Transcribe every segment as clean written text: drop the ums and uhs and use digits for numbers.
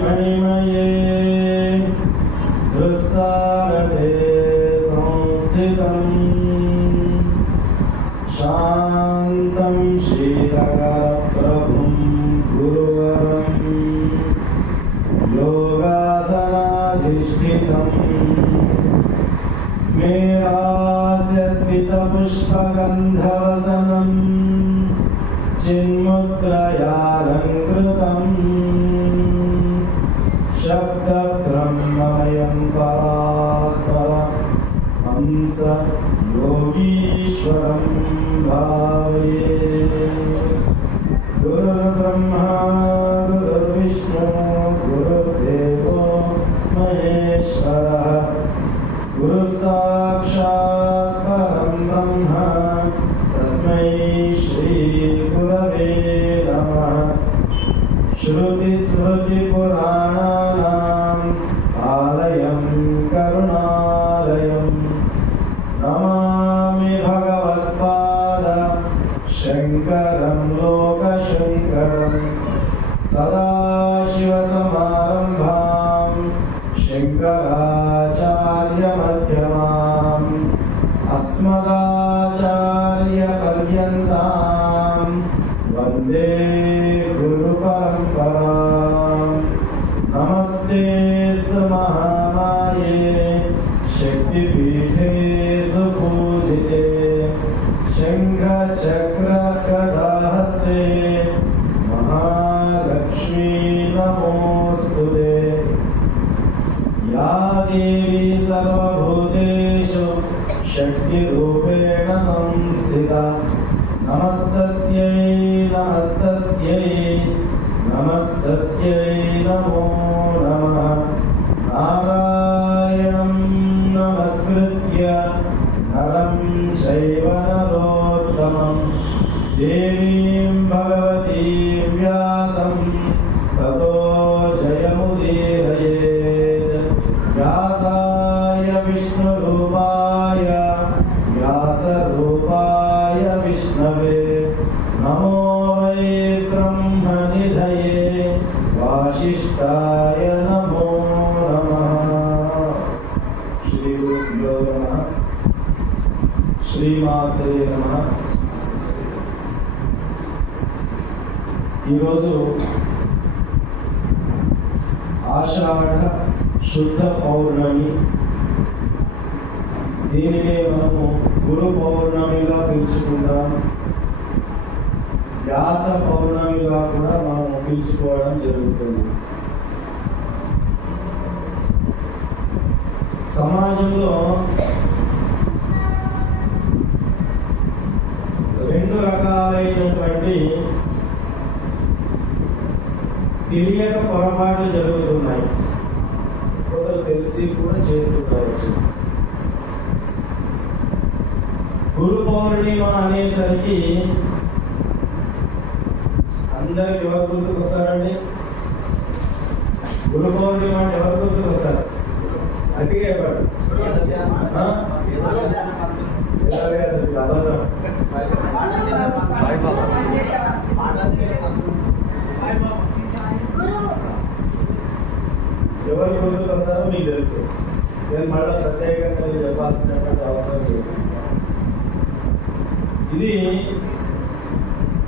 मणिमये दुस्सारते संस्थितम् शान्तं शीतकरप्रभुं गुरुवरं योगासनाधिष्ठितम् स्मेरास्य स्मितपुष्पगन्धवसनम् चिन्मुद्रयालङ्कृतम् शब्दब्रह्ममयं परात्परं हंस योगीश्वरं भावये। गुरुर्ब्रह्मा गुरुर्विष्णु गुरुर्देवो महेश्वरः गुरुसाक्षात् परं ब्रह्म तस्मै श्री गुरवे नमः। श्रुतिस्मृतिपुराणानाम् आलयं करुणालयं नमामि भगवत्पाद शङ्करं लोकशङ्करं सदाशिवसमारम्भां शङ्कराचार्यमध्यमाम् अस्मदाचार्यपर्यन्तां वन्दे गुरुपरम्पराम्। नमस्तेऽस्तु महामाये शक्तिपीठे सुपूजिते शङ्खचक्रगदाहस्ते महालक्ष्मी नमोऽस्तुते। या देवी सर्वभूतेषु शक्तिरूपेण संस्थिता नमस्तस्यै नमस्तस्यै नमस्तस्यै नमो नमः। नारायणं नमस्कृत्य नरं चैव नरोत्तमं देवीं भगवतीं व्यासं ततो जयमुदीरयेत्। व्यासाय विष्णुरूपाय व्यासरूपाय विष्णवे नमो वै ब्रह्मनिधये वासिष्ठाय नमो नमः। श्रीगुरुभ्यो नमः। శ్రీమాత్రే నమః. ఈరోజు ఆషాఢ శుద్ధ పౌర్ణమి. దీనినే మనము గురు పౌర్ణమిగా పిలుచుకుంటాం. వ్యాస పౌర్ణమిగా కూడా మనం పిలుచుకోవడం జరుగుతుంది. సమాజంలో రెండు రకాలైనటువంటి తెలియక పొరపాట్లు జరుగుతున్నాయి. కొందరు తెలిసి కూడా చేస్తుండవచ్చు. గురు పౌర్ణిమ అనేసరికి అందరికి ఎవరు గుర్తుకు వస్తారండి? గురు పౌర్ణిమ అంటే ఎవరు గుర్తుకు వస్తారు? అందుకే ఎవరు గుర్తుకు వస్తారో మీకు తెలుసు. నేను మళ్ళీ ప్రత్యేకంగా చెప్పాల్సినటువంటి అవసరం లేదు. ఇది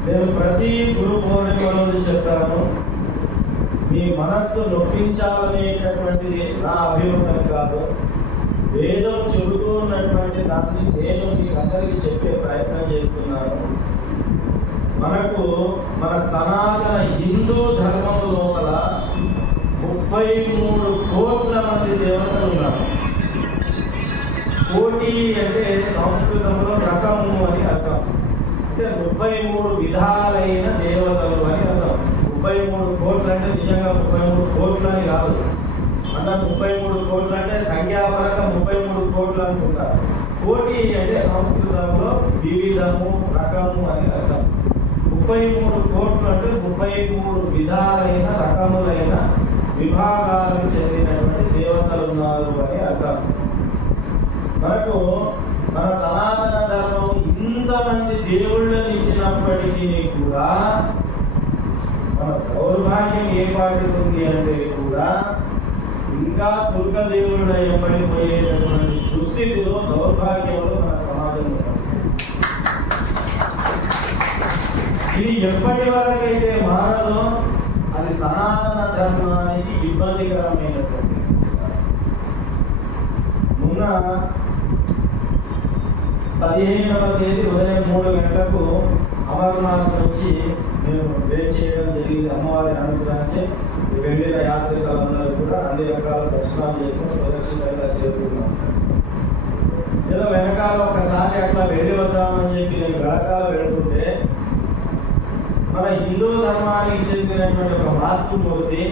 నేను ప్రతి గురు పౌర్ణిమ రోజు చెప్తాను. మీ మనస్సు నొప్పించాలనేటటువంటిది నా అభిమతం కాదు. వేదం చెబుతూ ఉన్నటువంటి దాన్ని నేను మీకు అందరికీ చెప్పే ప్రయత్నం చేస్తున్నాను. మనకు మన సనాతన హిందూ ధర్మం లోపల 33 కోట్ల మంది దేవతలు ఉన్నారు. కోటి అంటే సంస్కృతంలో రకము అని అర్థం. అంటే 33 విధాలైన దేవతలు అని అర్థం. 33 కోట్లు అంటే నిజంగా 33 కోట్లు అని కాదు. అంటే 33 కోట్లు అంటే సంఖ్యాపరంగా 33 కోట్లు అనుకుంటారు. కోటి అంటే సంస్కృతంలో వివిధము రకము అని అర్థం. 33 కోట్లు అంటే 33 విధాలైన రకములైన విభాగాలకు చెందినటువంటి దేవతలు ఉన్నారు అని అర్థం. మనకు మన సనాతన ధర్మం ఇంతమంది దేవుళ్ళని ఇచ్చినప్పటికీ కూడా మన గౌరవ దౌర్భాగ్యం ఏ పాటికి ఉంది అంటే కూడా ఇంకా దుర్గదేవుడు ఎంబడిపోయేటటువంటి దుస్థితిలో దౌర్భాగ్యంలో మన సమాజం ఉంది. ఇది ఎప్పటి వరకైతే మారదో అది సనాతన ధర్మానికి ఇబ్బందికరమైనటువంటి. మొన్న 15వ తేదీ ఉదయం 3 గంటలకు అమర్నాథ్ నుంచి మేము వేచి చేయడం జరిగింది. అమ్మవారి అనుగ్రహించి వెళ్ళిన యాత్రికులందరూ కూడా అన్ని రకాల దర్శనాలు చేసుకుని సురక్షితంగా చేరుకున్నాం. ఏదో వెనకాల ఒకసారి అట్లా వెళ్ళి వద్దామని చెప్పి నేను వెనకాల వెళుతుంటే మన హిందూ ధర్మానికి చెందినటువంటి ఒక మాతృమూర్తి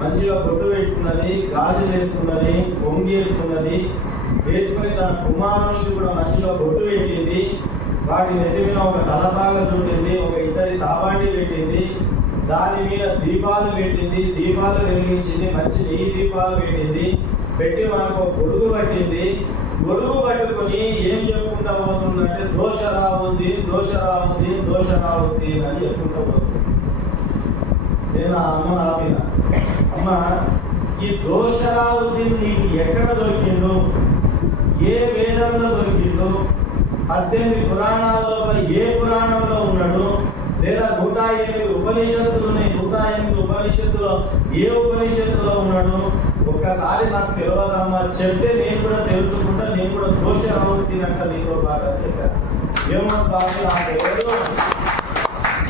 మంచిగా బొట్టు పెట్టుకున్నది, గాజు వేసుకున్నది, పొంగేసుకున్నది, వేసుకుని తన కుమారునికి కూడా మంచిగా బొట్టు పెట్టింది. వాటి నెత్తి మీద ఒక తలపాగ చుట్టింది, ఒక ఇతడి తాబాండి పెట్టింది, దాని మీద దీపాలు పెట్టింది, దీపాలు వెలిగించింది, మంచి నెయ్యి దీపాలు పెట్టింది, పెట్టి మనకు ఒక గొడుగు పట్టింది. గొడుగు పట్టుకుని ఏం చెప్పుకుంటా పోతుందంటే దోష రావుంది, దోష రావుంది, దోష రావుంది అని చెప్పుకుంటా పోతుంది. నేను ఆ అమ్మను ఆపిన, అమ్మ ఈ దోష రావుద్ది నీకు ఎక్కడ దొరికిందో, ఏ వేదంలో దొరికిందో, 18 పురాణాల్లో ఏ పురాణంలో ఉన్నాడు, లేదా 108 ఉపనిషత్తులు ఉన్నాయి, 108 ఉపనిషత్తులో ఏ ఉపనిషత్తులో ఉన్నాడు, ఒక్కసారి నాకు తెలియదమ్మా, చెప్తే నేను కూడా తెలుసుకుంటా, నేను కూడా దోష రావుతుందంట నీతో బాగా చెప్పాను. ఏమో స్వామి నాకు ఎవరు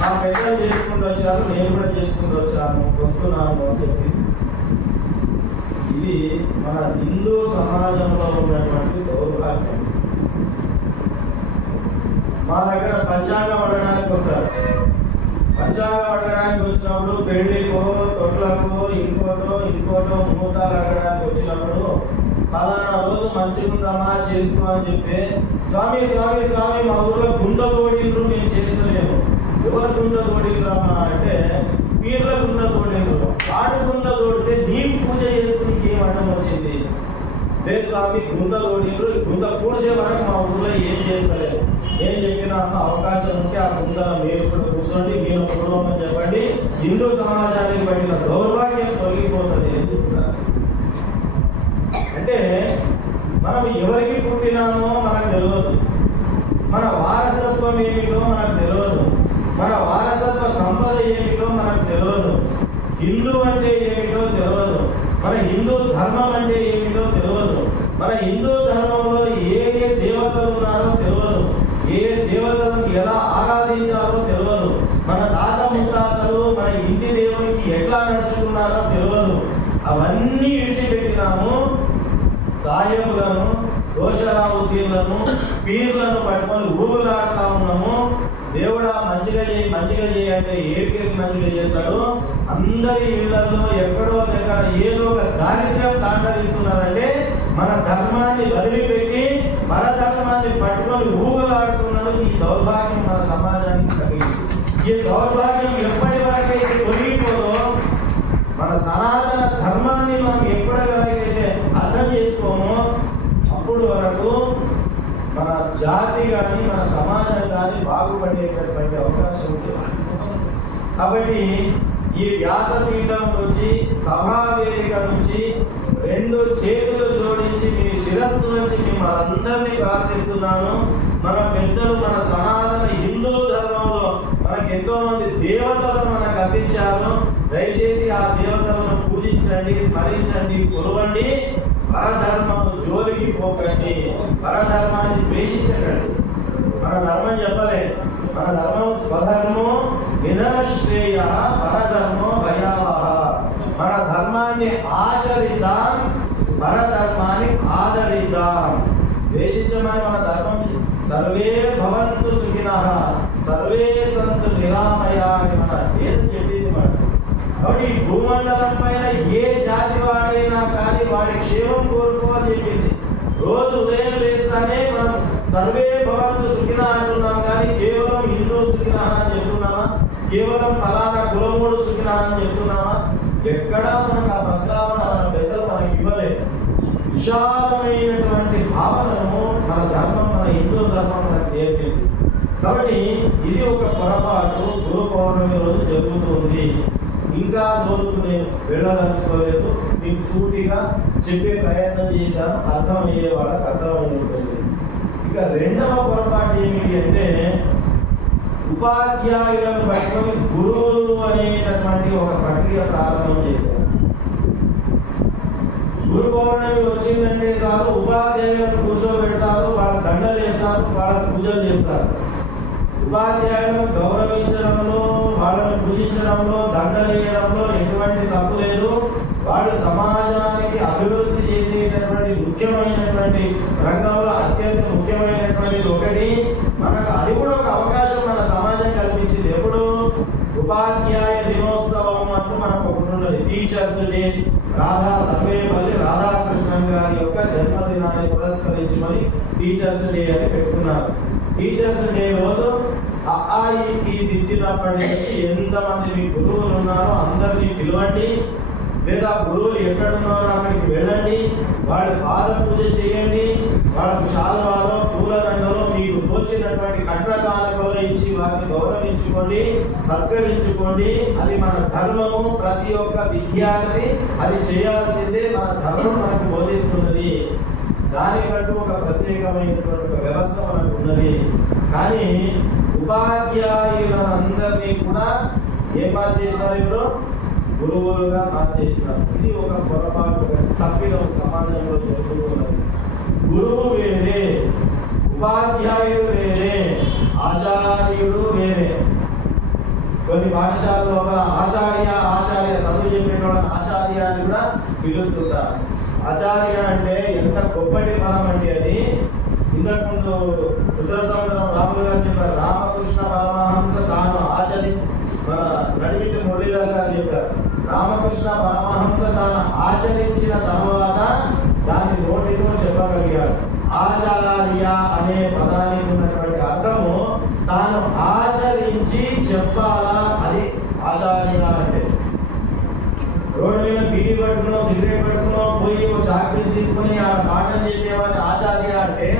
నా పెద్దలు చేసుకుంటూ వచ్చారు, నేను కూడా చేసుకుంటూ వచ్చాను, వస్తున్నాను అని చెప్పి. ఇది మన హిందూ సమాజంలో ఉన్నటువంటి దౌర్భాగ్యం. మా దగ్గర పంచాంగం అడగడానికి వస్తారు. పంచాంగం అడగడానికి వచ్చినప్పుడు పెళ్లికో, తొట్లకో, ఇంకోటో ముహూర్తాలు అడగడానికి వచ్చినప్పుడు పలానా రోజు మంచిగుందమ్మా చేసుకో అని చెప్తే, స్వామి స్వామి స్వామి మా ఊర్లో గుంత తోడిండ్రు, మేము చేస్తలేము. ఎవరు గుంత తోడిండ్రమ్మా అంటే పీర్ల గుంత తోడిండ్రు. ఆడు గుంత తోడితే నీకు పూజ చేసుకుని ఏం అడ్డం వచ్చింది? లేదు స్వామి గుంత తోడిండ్రు, గుంత పూడ్చే వరకు మా ఊర్లో ఏం చేస్తలేదు. ఏం చెప్పినా అవకాశం ఉంటే ఆ గుంతల మీరు కూడా కూర్చోండి, మీరు పూర్వమని చెప్పండి, హిందూ సమాజానికి పట్టిన దౌర్భాగ్యం తొలగిపోతుంది అని చెప్తున్నారు. అంటే మనం ఎవరికి పుట్టినామో మనకు తెలియదు, మన వారసత్వం ఏమిటో మనకు తెలియదు, మన వారసత్వ సంపద ఏమిటో మనకు తెలియదు, హిందూ అంటే ఏమిటో తెలియదు, మన హిందూ ధర్మం అంటే ఏమిటో తెలియదు, మన హిందూ ధర్మంలో ఏ ఏ దేవతలు ఉన్నారో తెలియదు, ఏ దేవతలను ఎలా ఆరాధించాలో తెలియదు, మన తాత ముత్తాతలు మన ఇంటి దేవునికి ఎట్లా నడుచుకున్నారో తెలియదు. అవన్నీ విడిచిపెట్టినాము. సాయములను, దోషరావుద్దీన్లను, పీర్లను పట్టుకొని ఊగులాడుతా ఉన్నాము. దేవుడా మంచిగా చేయి, మంచిగా చేయి అంటే ఏడికి మంచిగా చేస్తాడు. అందరి ఇళ్లలో ఎక్కడో దగ్గర ఏదో ఒక దారిద్ర్యం తాండవిస్తున్నారంటే మన ధర్మాన్ని వదిలిపెట్టి పరధర్మాన్ని పట్టుకొని ఊగులాడుతున్నారు. ఈ దౌర్భాగ్యం మన సమాజానికి కలిగింది. ఈ దౌర్భాగ్యం ఎప్పటి వరకైతే తొలగిపోదో, మన సనాతన ధర్మాన్ని మనం ఎప్పటివరకైతే అర్థం చేసుకోమో అప్పుడు వరకు మన జాతి కానీ మన సమాజం కానీ బాగుపడేటటువంటి అవకాశం ఉంది. కాబట్టి ఈ వ్యాసపీఠం నుంచి, సభావేదిక నుంచి 2 చేతులు జోడించి మీ శిరస్సు నుంచి మిమ్మల్ని ప్రార్థిస్తున్నాను. మన పెద్దలు మన సనాతన హిందూ ధర్మంలో మనకు ఎంతో మంది దేవతలను మనకు అందించారు. దయచేసి ఆ దేవతలను పూజించండి, స్మరించండి, కొలవండి. పరధర్మము జోలికి పోకండి, పరధర్మాన్ని ద్వేషించకండి. మన ధర్మం చెప్పలే, మన ధర్మం స్వధర్మో నిధనశ్రేయ, పరధర్మో భయావహ. మన ధర్మాన్ని ఆచరిద్దాం, పరధర్మాన్ని ఆదరిద్దాం. ద్వేషించమని మన ధర్మం సర్వే భవంతు సుఖినః సర్వే సంతు నిరామయా అని మన వేదం చెప్పింది. మన కాబట్టి భూమండలం పైన ఏ జాతి వాడైనా కానీ వాడి క్షేమం కోరుకో అని చెప్పింది. రోజు ఉదయం లేస్తానే మనం సర్వే భవంతు సుఖినః అంటున్నాం, కానీ కేవలం హిందూ సుఖినః అని చెప్తున్నామా? కేవలం ఫలానా కులముడు సుఖినః అని చెప్తున్నామా? ఎక్కడా మనకు ఆ ప్రస్తావన మన పెద్దలు మనకి ఇవ్వలేదు. విశాలమైనటువంటి భావనను మన ధర్మం, మన హిందూ ధర్మం మనకు నేర్పింది. కాబట్టి ఇది ఒక పొరపాటు గురు పౌర్ణమి రోజు జరుగుతుంది. ఇంకా లోతుకు నేను వెళ్ళదలుచుకోలేదు, మీకు సూటిగా చెప్పే ప్రయత్నం చేశాను, అర్థమయ్యే వాళ్ళకి అర్థమయ్యే ఉంటుంది. ఇక రెండవ పొరపాటు ఏమిటి అంటే ఉపాధ్యాయులను పట్టుకొని గురువులు అనేటటువంటి ఒక ప్రక్రియ ప్రారంభం చేశారు. గురు పౌర్ణమి వచ్చిందంటే చాలు ఉపాధ్యాయులను కూర్చోబెడతారు, వాళ్ళ దండలు వేస్తారు, వాళ్ళ పూజలు చేస్తారు. ఉపాధ్యాయులను గౌరవించడంలో, వాళ్ళని పూజించడంలో, దండలు వేయడంలో ఎటువంటి తప్పు లేదు. వాళ్ళు సమాజానికి అభివృద్ధి చేసేటటువంటి ముఖ్యమైనటువంటి రంగంలో అత్యంత ముఖ్యమైనటువంటిది ఒకటి. మనకు అది కూడా ఒక అవకాశం మన సమాజం కల్పించింది. ఎప్పుడు ఉపాధ్యాయ దినోత్సవం అంటూ మనకు ఒకటి ఉన్నది, టీచర్స్ డే. సర్వేపల్లి రాధాకృష్ణన్ గారి యొక్క జన్మదినాన్ని పురస్కరించుకొని టీచర్స్ డే అని పెట్టుకున్నారు. టీచర్స్ డే రోజు ఈ దిద్దినప్పటి నుంచి ఎంతమంది మీ గురువులు ఉన్నారో అందరినీ పిలవండి, లేదా గురువులు ఎక్కడున్నారో అక్కడికి వెళ్ళండి, వాళ్ళ పాద పూజ చేయండి, వాళ్ళకు శాలువాలో పూలదండలో మీకు తోచినటువంటి కట్నకాలకలో ఇచ్చి వారిని గౌరవించుకోండి, సత్కరించుకోండి. అది మన ధర్మము. ప్రతి ఒక్క విద్యార్థి అది చేయాల్సిందే, మన ధర్మం మనకు బోధిస్తున్నది. దానికంటూ ఒక ప్రత్యేకమైనటువంటి ఒక వ్యవస్థ మనకు ఉన్నది. కానీ ఉపాధ్యాయులందరినీ కూడా ఏం మార్చేసినారు? ఇప్పుడు గురువులుగా మార్చేసినారు. ఇది ఒక పొరపాటు, తప్పిదం సమాజంలో జరుగుతున్నది. గురువు వేరే, ఉపాధ్యాయుడు వేరే, ఆచార్యుడు వేరే. కొన్ని పాఠశాల లోపల ఆచార్య చదువు చెప్పేటోళ్ళని ఆచార్య అని కూడా పిలుస్తుంటారు. ఆచార్య అంటే ఎంత గొప్పటి పదం అంటే అది. ఇంతకుముందు ఉత్తర సముద్రం రాములు గారు చెప్పారు, రామకృష్ణ పరమహంస తాను నడిమిటి మురళీధర్ గారు చెప్పారు, రామకృష్ణ పరమహంస తాను ఆచరించిన తర్వాత దాన్ని నోటితో చెప్పగలిగాడు. ఆచార్య అనే పదానికి ఉన్నటువంటి అర్థము తాను ఆచరించి చెప్పాలా, అది ఆచార్య అంటే. రోడ్డు మీద బీడీ పట్టుకునో సిగరెట్ పట్టుకునో పోయి చాకరీ తీసుకుని ఆ పాఠం చెప్పేవాడిని ఆచార్య అంటే,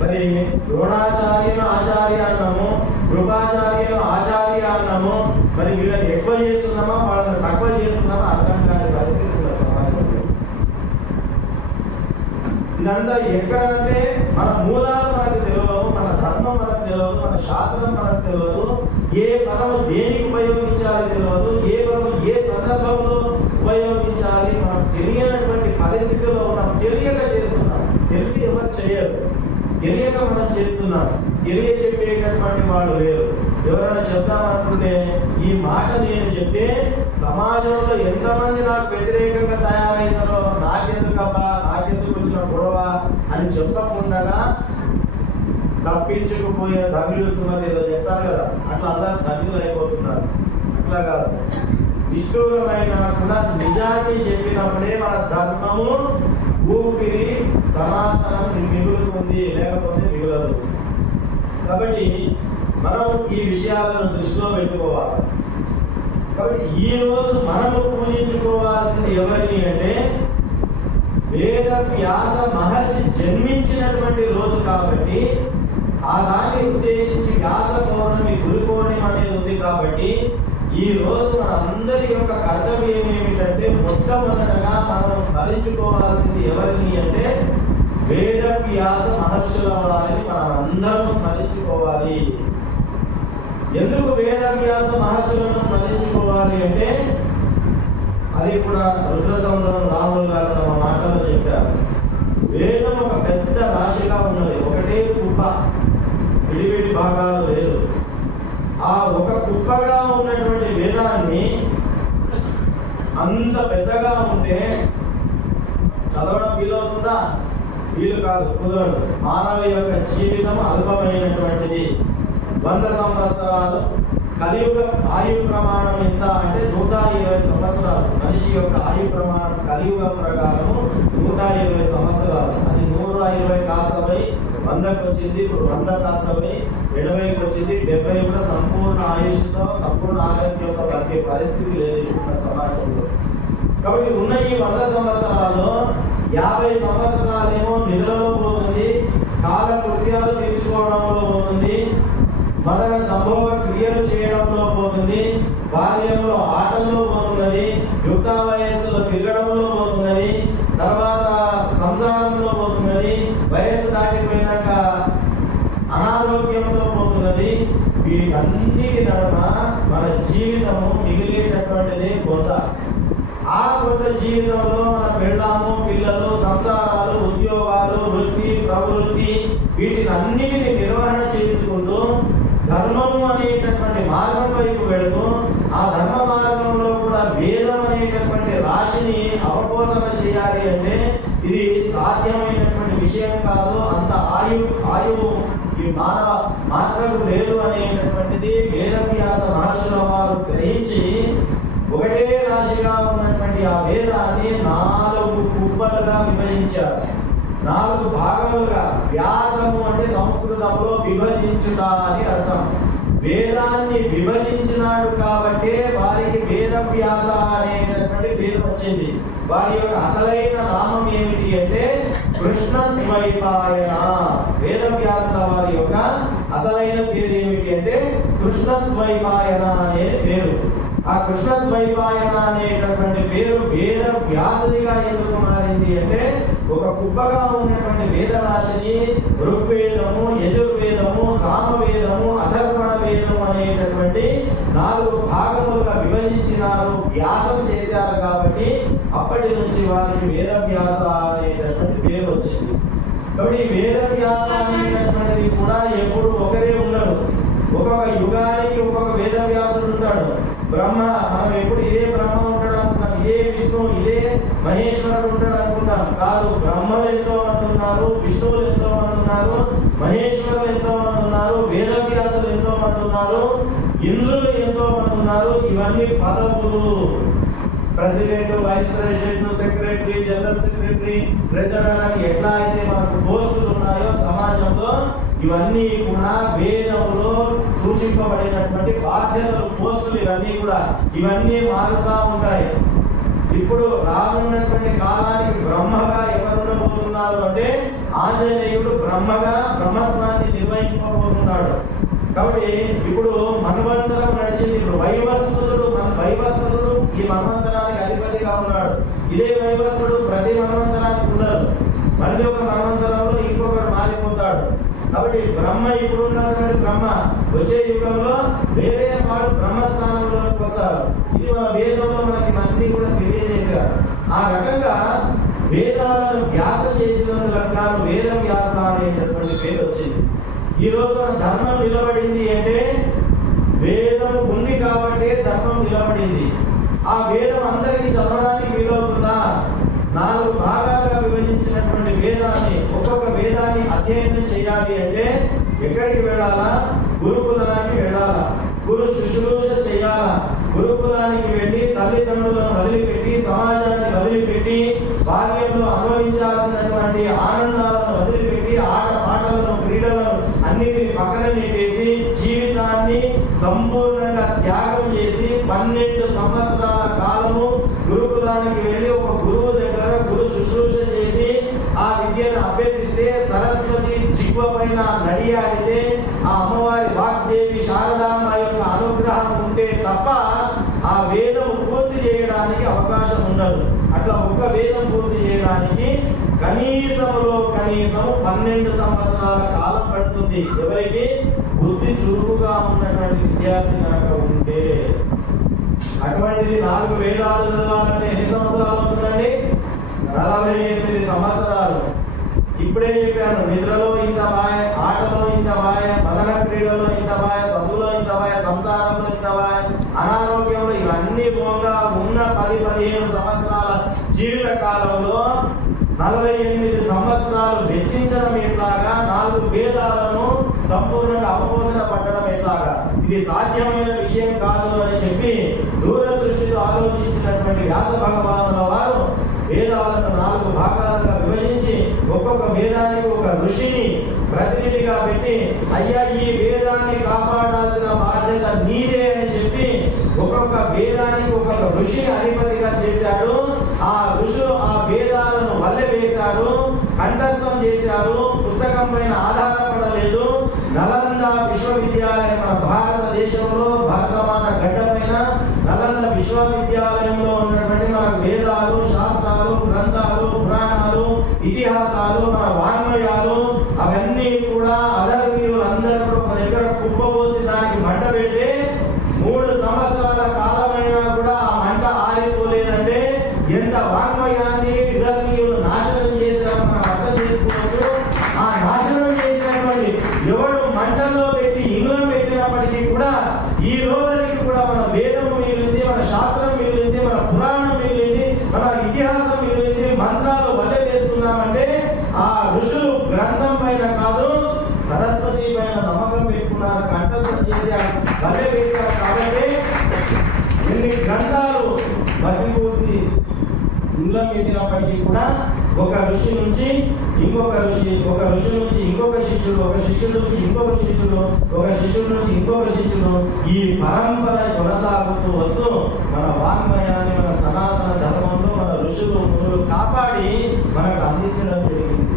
మరి ద్రోణాచార్యను ఆచార్య అన్నాము, కృపాచార్యను ఆచార్య అన్నాము. మరి వీళ్ళని ఎక్కువ చేస్తున్నామా వాళ్ళని తక్కువ చేస్తున్నామా అర్థం కాని పరిస్థితి ఉన్న సమాజంలో. ఇదంతా ఎక్కడంటే మన మూలాలు మనకు తెలియదు, మన ధర్మం మనకు తెలియదు, మన శాస్త్రం మనకు తెలియదు, ఏ పదము దేనికి ఉపయోగించాలి తెలియదు, ఏ పదము ఏ సందర్భంలో ఉపయోగించాలి మనం తెలియనటువంటి పరిస్థితుల్లో ఉన్నాం. తెలియక చేస్తున్నాం, తెలిసి ఎవరు చేయరు, తెలియక మనం చేస్తున్నాం. తెలియ చెప్పేటటువంటి వాళ్ళు లేరు. ఎవరైనా చెప్తామనుకుంటే ఈ మాట నేను చెప్తే సమాజంలో ఎంతమంది నాకు వ్యతిరేకంగా తయారైనారో, నాకెందుకబ్బా, నాకెందుకు వచ్చిన గొడవ అని చెప్పకుండా తప్పించుకుపోయే ధన్యులు సుమతి ఏదో చెప్తారు కదా, అట్లా అందరూ ధన్యులు అయిపోతున్నారు. అట్లా కాదు, నిష్ఠూరమైన కూడా నిజాన్ని చెప్పినప్పుడే మన ధర్మము ఊపిరి సనాతనం మిగులుతుంది, లేకపోతే మిగులదు. కాబట్టి మనం ఈ విషయాలను దృష్టిలో పెట్టుకోవాలి. కాబట్టి ఈ రోజు మనము పూజించుకోవాల్సింది ఎవరిని అంటే వేద వ్యాస మహర్షి జన్మించినటువంటి రోజు కాబట్టి ఆ దాన్ని ఉద్దేశించి వ్యాస పౌర్ణమి, గురు పౌర్ణమి అనేది ఉంది. కాబట్టి ఈ రోజు మనందరి యొక్క కర్తవ్యం ఏమిటంటే మొట్టమొదటగా మనం స్మరించుకోవాల్సింది ఎవరిని అంటే వేద వ్యాస మహర్షుల వారిని మనం అందరం స్మరించుకోవాలి. ఎందుకు వేద వ్యాస మహర్షులను స్మరించుకోవాలి అంటే అది కూడా రుద్ర సముద్రం రాములు గారు తమ మాటలో చెప్పారు. వేదం ఒక పెద్ద రాశిగా ఉన్నది, ఒకటే కుప్ప, విడివిడి భాగాలు లేదు. ఆ ఒక కుప్పగా ఉన్నటువంటి వేదాన్ని అంత పెద్దగా ఉంటే చదవడం వీలవుతుందా? వీలు కాదు, కుదరదు. మానవ యొక్క జీవితం అల్పమైనటువంటిది. 100 సంవత్సరాలు. కలియుగ ఆయు ప్రమాణం ఎంత అంటే 120 సంవత్సరాలు. మనిషి యొక్క ఆయు ప్రమాణం కలియుగం ప్రకారము 120 సంవత్సరాలు. అది 120 కాస్తపై 100కి వచ్చింది, ఇప్పుడు 100 కాస్తపై 80కి వచ్చింది. 70 కూడా సంపూర్ణ ఆయుష్తో సంపూర్ణ ఆరోగ్యంతో బతికే పరిస్థితి లేదు ఇప్పుడు సమాజంలో. కాబట్టి ఉన్న ఈ 100 సంవత్సరాల్లో 50 సంవత్సరాలేమో నిద్రలో పోతుంది, కాల కృత్యాలు తీర్చుకోవడంలో పోతుంది, మదన సంభోగ క్రియలు చేయడంలో పోతుంది, బాల్యంలో ఆటల్లో యుక్త వయస్సులో తిరగడంలో పోతున్నది, తర్వాత సంసారంలో పోతున్నది, వయస్సు దాటిపోయినాక అనారోగ్యంతో పోతున్నది. వీటన్నిటి నడుమ మన జీవితము మిగిలేటటువంటిది కొంత. ఆ కొంత జీవితంలో మన పెళ్ళాము, పిల్లలు, సంసారాలు, ఉద్యోగాలు, వృత్తి, ప్రవృత్తి వీటిని అన్నిటిని నిర్వహణ చేసుకుంటూ ధర్మము అనేటటువంటి మార్గం వైపు వెళుతూ ఆ ధర్మ మార్గంలో కూడా వేదం అనేటటువంటి రాశిని అవపోసన చేయాలి అంటే ఇది సాధ్యమైనటువంటి విషయం కాదు. అంత ఆయువు ఈ మానవ మాత్రకు లేదు అనేటటువంటిది వేదవ్యాస మహర్షుల వారు గ్రహించి ఒకటే రాశిగా ఉన్నటువంటి ఆ వేదాన్ని 4 కుప్పలుగా విభజించారు, 4 భాగములుగా. వ్యాసము అంటే సంస్కృతంలో విభజించుట అని అర్థం. వేదాన్ని విభజించినాడు కాబట్టి వారికి వేదవ్యాస అనేటటువంటి పేరు వచ్చింది. వారి యొక్క అసలైన నామం ఏమిటి అంటే కృష్ణద్వైపాయన. వేదవ్యాసుల వారి యొక్క అసలైన పేరు ఏమిటి అంటే కృష్ణద్వైపాయన అనే పేరు. ఆ కృష్ణద్వైపాయన అనేటటువంటి పేరు వేద వ్యాసునిగా ఎందుకు మారింది అంటే ఒక కుప్పగా ఉన్నటువంటి వేద రాశిని ఋగ్వేదము, యజుర్వేదము, సామవేదము, అథర్వణ వేదము అనేటటువంటి 4 భాగములుగా విభజించినారు, వ్యాసం చేశారు. కాబట్టి అప్పటి నుంచి వారికి వేదవ్యాస అనేటటువంటి పేరు వచ్చింది. కాబట్టి వేద వ్యాస అనేటటువంటిది కూడా ఎప్పుడు ఒకరే ఉండరు. ఒక్కొక్క యుగానికి ఒక్కొక్క వేద వ్యాసుడు ఉంటాడు. బ్రహ్మ, మనం ఎప్పుడు ఇదే బ్రహ్మ ఉంటాడు అనుకుంటాం, ఇదే విష్ణు, ఇదే మహేశ్వరుడు ఉంటాడు అనుకుంటాం. కాదు, బ్రహ్మలు ఎంతో మంది ఉన్నారు, విష్ణువులు ఎంతో మంది ఉన్నారు, మహేశ్వరులు ఎంతో మంది ఉన్నారు, వేదవ్యాసులు ఎంతో మంది ఉన్నారు, ఇంద్రులు ఎంతో మంది ఉన్నారు. ఇవన్నీ పదవులు. President, vice president, secretary, general secretary, treasurer అని ఎట్లా అయితే మనకు పోస్టులు ఉన్నాయో సమాజంలో, ఇవన్నీ కూడా వేదంలో సూచింపబడినటువంటి బాధ్యతలు, పోస్టులు. ఇవన్నీ మారుతా ఉంటాయి. ఇప్పుడు రానున్నటువంటి కాలానికి బ్రహ్మగా ఎవరు ఉండబోతున్నారు అంటే ఆంజనేయుడు బ్రహ్మగా బ్రహ్మత్వాన్ని నిర్వహింపబోతున్నాడు. కాబట్టి ఇప్పుడు మన్వంతరం నడిచింది. ఇప్పుడు వైవస్వతుడు ఈ మన్వంతరానికి అధిపతిగా ఉన్నాడు. ఇదే వైవస్వతుడు ప్రతి మన్వంతరానికి ఉండదు, మళ్ళీ ఒక మన్వంతరంలో ఇంకొకరు మారిపోతాడు. కాబట్టి బ్రహ్మ ఇప్పుడు ఉన్నటువంటి బ్రహ్మ వచ్చే యుగంలో వేరే వాడు బ్రహ్మస్థానంలోకి వస్తారు. ఇది మన వేదంలో మనకి అన్ని కూడా తెలియజేశారు. ఆ రకంగా వేదాలను వ్యాసం చేసినందుకు వేద వ్యాస అనేటటువంటి పేరు వచ్చింది. ఈ రోజు మన ధర్మం నిలబడింది అంటే వేదం ఉంది కాబట్టి ధర్మం నిలబడింది. ఆ వేదం అందరికీ చదవడానికి వీలవుతుందా? 4 భాగాలుగా విభజించినటువంటి వేదాన్ని, ఒక్కొక్క వేదాన్ని అధ్యయనం చేయాలి అంటే ఎక్కడికి వెళ్ళాలా? గురుకులానికి వెళ్ళాలా, గురు శుశ్రూష చేయాలా. గురుకులానికి వెళ్ళి తల్లిదండ్రులను వదిలిపెట్టి, సమాజాన్ని వదిలిపెట్టి, బాల్యంలో అనుభవించాల్సినటువంటి ఆనందాలను వదిలిపెట్టి, ఆట పాటలను, క్రీడలను అన్నిటిని పక్కన పెట్టేసి జీవితాన్ని సంపూర్ణంగా త్యాగం చేసి 12 సంవత్సరాల కాలము గురుకులానికి వెళ్ళి ఒక గురువు దగ్గర గురు శుశ్రూష చేసి ఆ విద్యను అభ్యసిస్తే, సరస్వతి జిహ్వ పైన నడియాడితే, ఆ అమ్మవారి వాగ్దేవి శారదాంబ యొక్క అనుగ్రహం ఉంటే తప్ప ఆ వేదం పూర్తి చేయడానికి అవకాశం ఉండదు. అట్లా ఒక్క వేదం పూర్తి చేయడానికి కనీసంలో కనీసం 12 సంవత్సరాల కాలం పడుతుంది. ఎవరికి? బుద్ధి చురుకుగా ఉన్నటువంటి విద్యార్థి కనుక ఉంటే. అటువంటిది 4 వేదాలు చదవాలంటే ఎన్ని సంవత్సరాలు అవుతుందండి? 48 సంవత్సరాలు. ఇప్పుడే చెప్పాను, నిద్రలో ఇంత బాయ్, ఆటలో ఇంత బాయ్, మదన క్రీడలో ఇంత బాయ్, చదువులో ఇంత బాయ్, సంసారంలో ఇంత బాయ్, అనారోగ్యంలో, ఇవన్నీ పోగా ఉన్న 10-15 సంవత్సరాల జీవిత కాలంలో 48 సంవత్సరాలు వెచ్చించడం ఎట్లాగా? 4 వేదాలను సంపూర్ణంగా అవపోసన పట్టడం ఎట్లాగా? ఇది సాధ్యమైన విషయం కాదు అని చెప్పి దూరదృష్టితో ఆలోచించినటువంటి వ్యాస భగవానుల వారు వేదాలను 4 భాగాలుగా విభజించి ఒక్కొక్క వేదానికి ఒక ఋషిని ప్రతినిధిగా పెట్టి, అయ్యా ఈ వేదాన్ని కాపాడాల్సిన బాధ్యత నీదే అని చెప్పి ఒక్కొక్క వేదానికి ఒక్కొక్క ఋషిని అధిపతిగా చేశాడు. ఆ ఋషులు ఆ వేదాలను వల్లె వేశారు, కంఠస్థం చేశారు, పుస్తకం పైన ఆధారపడలేదు. నలంద విశ్వవిద్యాలయం మన భారతదేశంలో భరతమాత గడ్డ పైన నలంద విశ్వవిద్యాలయంలో ఉన్నటువంటి వేదాలు, శాస్త్రాలు, గ్రంథాలు, పురాణాలు, ఇతిహాసాలు, మన వాంగ్మయాలు అవన్నీ కూడా అధర్మీయులందరూ ఒక దగ్గర కుప్పబోసి దానికి మంట పెడితే 3 సంవత్సరాల కాలమైనా కూడా ఆ మంట ఆరిపోలేదంటే ఎంత వాంగ్మయాన్ని విధర్మీయులు నాశనం చేశారని మనం అర్థం చేసుకోవచ్చు. ఆ నాశనం చేసినటువంటి ఎవడు మంటల్లో పెట్టి ఇంట్లో పెట్టినప్పటికీ కూడా ఈ రోజుకి కూడా మన వేదం మిగిలింది, మన శాస్త్రం మిగిలింది, మన పురాణం మిగిలింది, మన ఇతిహాసం మిగిలింది. మంత్రాలు వల్లే వేస్తున్నామంటే ఆ ఋషులు గ్రంథం పైన కాదు సరస్వతి పైన నమ్మకం పెట్టుకున్నారు, కంఠస్థం చేశారు, వల్లే పెట్టారు. కాబట్టి ఎన్ని గ్రంథాలు బసిపూసి ఇంట్లో పెట్టినప్పటికీ కూడా ఒక ఋషి నుంచి ఇంకొక ఋషి, ఒక ఋషి నుంచి ఇంకొక శిష్యుడు, ఒక శిష్యుడు నుంచి ఇంకొక శిష్యుడు, ఒక శిష్యుడు నుంచి ఇంకొక శిష్యుడు, ఈ పరంపర కొనసాగుతూ వస్తూ మన వాంగ్మయాన్ని, మన సనాతన ధర్మంలో మన ఋషులు మునులు కాపాడి మనకు అందించడం జరిగింది.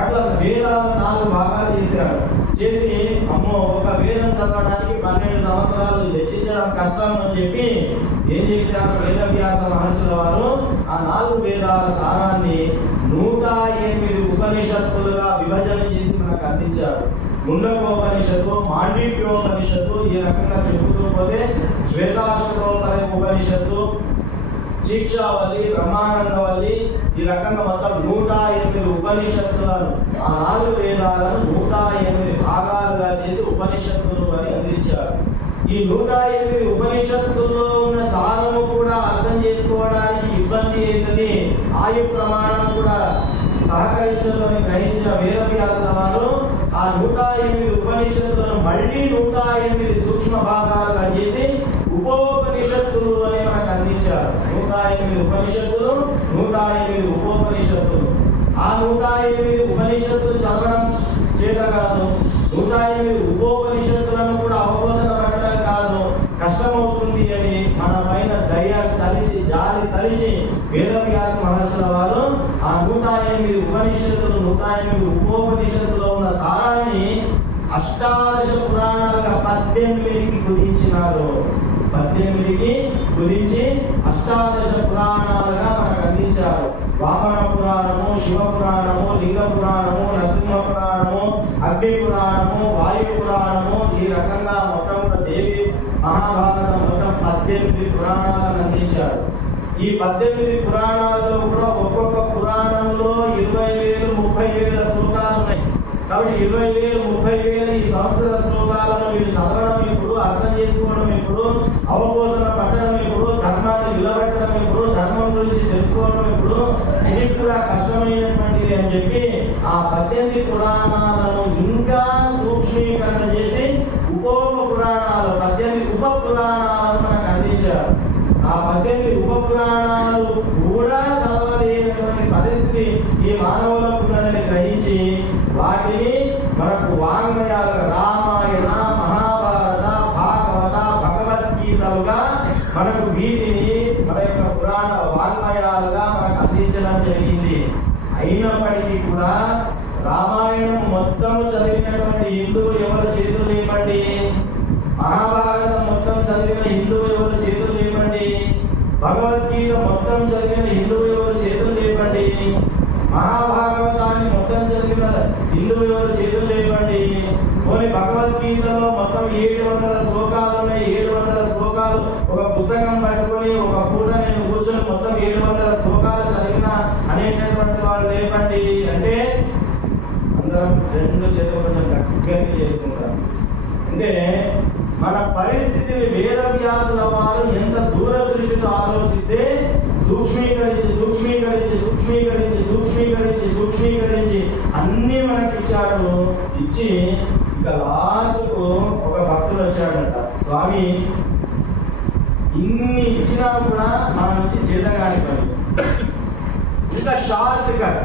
అట్లా వేదాలు 4 భాగాలు చేశాడు. చేసి అమ్మో ఒక వేదం చదవడానికి 12 సంవత్సరాలు వెచ్చించడం కష్టం అని చెప్పి ఏం చేశారు వేదవ్యాస మహర్షుల వారు ఆ 4 వేదాల సారాన్ని 108 ఉపనిషత్తులుగా విభజన చేసి మనకు అందించారు. ముండకోపనిషత్తు, మాండవ్యోపనిషత్తు, ఈ రకంగా చెబుతూ పోతే శ్వేతాశ్వతోపరి ఉపనిషత్తు, శిక్షావళి, బ్రహ్మానందవల్లి, ఈ రకంగా మొత్తం 108 ఉపనిషత్తులను ఆ 4 వేదాలను 108 భాగాలుగా చేసి ఉపనిషత్తులు అని అందించారు. ఈ 108 ఉపనిషత్తుల్లో ఉన్న సారము కూడా అర్థం చేసుకోవడానికి ఇబ్బంది అవుతుంది, ఆయు ప్రమాణం కూడా సహకరించదని గ్రహించిన వేదవ్యాసుల వారు ఆ 108 ఉపనిషత్తులను మళ్ళీ 108 సూక్ష్మ భాగాలుగా చేసి ఉపోపనిషత్తులు అని మనకు అందించారు. 108 ఉపనిషత్తులు, 108 ఉపోపనిషత్తులు. ఆ 108 ఉపనిషత్తులు చదవడం చేత కాదు, 108 ఉపోపనిషత్తులను కూడా అవపోసన పట్టడం కాదు, కష్టమవుతుంది అని మన పైన దయ తలిచి, జాలి తలిచి వేదవ్యాస మహర్షుల వారు ఆ 108 ఉపనిషత్తులు, 108 ఉపోపనిషత్తులో ఉన్న సారాన్ని అష్టాదశ పురాణాలుగా 18కి కుదించినారు. 18కి కుదించి అష్టాదశ పురాణాలుగా మనకు అందించారు. వామన పురాణము, శివ పురాణము, లింగ పురాణము, నరసింహ పురాణము, అగ్ని పురాణము, వాయు పురాణము, ఈ రకంగా మొత్తం దేవి మహాభారతం మొత్తం 18 పురాణాలను అందించారు. ఈ 18 పురాణాల్లో కూడా ఒక్కొక్క పురాణంలో 20,000, 30,000 శ్లోకాలు ఉన్నాయి. కాబట్టి 20,000, 30,000 ఈ సంస్కృత శ్లోకాలను వీళ్ళు చదవడం ఇప్పుడు, అర్థం చేసుకోవడం ఇప్పుడు, అవబోధన పట్టడం ఇప్పుడు, ధర్మాన్ని నిలబెట్టడం ఇప్పుడు, ధర్మం గురించి తెలుసుకోవడం ఇప్పుడు, ఇది కూడా కష్టమైనటువంటిది అని చెప్పి ఆ 18 పురాణాలను ఇంకా సూక్ష్మీకరణ చేసి ఉపోప పురాణాలు 18 ఉప పురాణాలను మనకు అందించారు. ఆ 18 ఉప పురాణాలు కూడా చదవలేనటువంటి పరిస్థితి ఈ మానవులకు ఉన్నదని గ్రహించి వాటిని మనకు వాంగ్మయాలుగా రామాయణ, మహాభారత, భాగవత, భగవద్గీతలుగా మనకు వీటిని మన యొక్క పురాణ వాంగ్మయాలుగా మనకు అందించడం జరిగింది. అయినప్పటికీ కూడా రామాయణం మొత్తం చదివినటువంటి హిందువు ఎవరు చేతులు లేపండి, మహాభారతం మొత్తం చదివిన హిందువు ఎవరు చేతులు లేపండి, భగవద్గీత మొత్తం చదివిన హిందువు ఎవరు చేతులు లేపండి, మహాభాగవతాన్ని మొత్తం చదివిన హిందువు ఎవరు చేతులు లేపండి. పోనీ భగవద్గీతలో మొత్తం 700 శ్లోకాలు ఉన్నాయి. 700 శ్లోకాలు ఒక పుస్తకం పట్టుకొని ఒక పూట నేను కూర్చొని మొత్తం 700 శ్లోకాలు చదివిన అనేటటువంటి వాళ్ళు లేపండి అంటే అందరం 2 చేతులు కొంచెం గట్టిగా చేసుకుంటారు. అంటే మన పరిస్థితిని వేదవ్యాసుల వారు ఎంత దూరదృష్టితో ఆలోచిస్తే సూక్ష్మీకరించి సూక్ష్మీకరించి సూక్ష్మీకరించి సూక్ష్మీకరించి సూక్ష్మీకరించి అన్ని మనకి ఇచ్చాడు. ఇచ్చి ఇక లాస్ట్కు ఒక భక్తుడు వచ్చాడంట, స్వామి ఇన్ని ఇచ్చినా కూడా మన నుంచి చేతగాని పని, ఇంకా షార్ట్ కట్.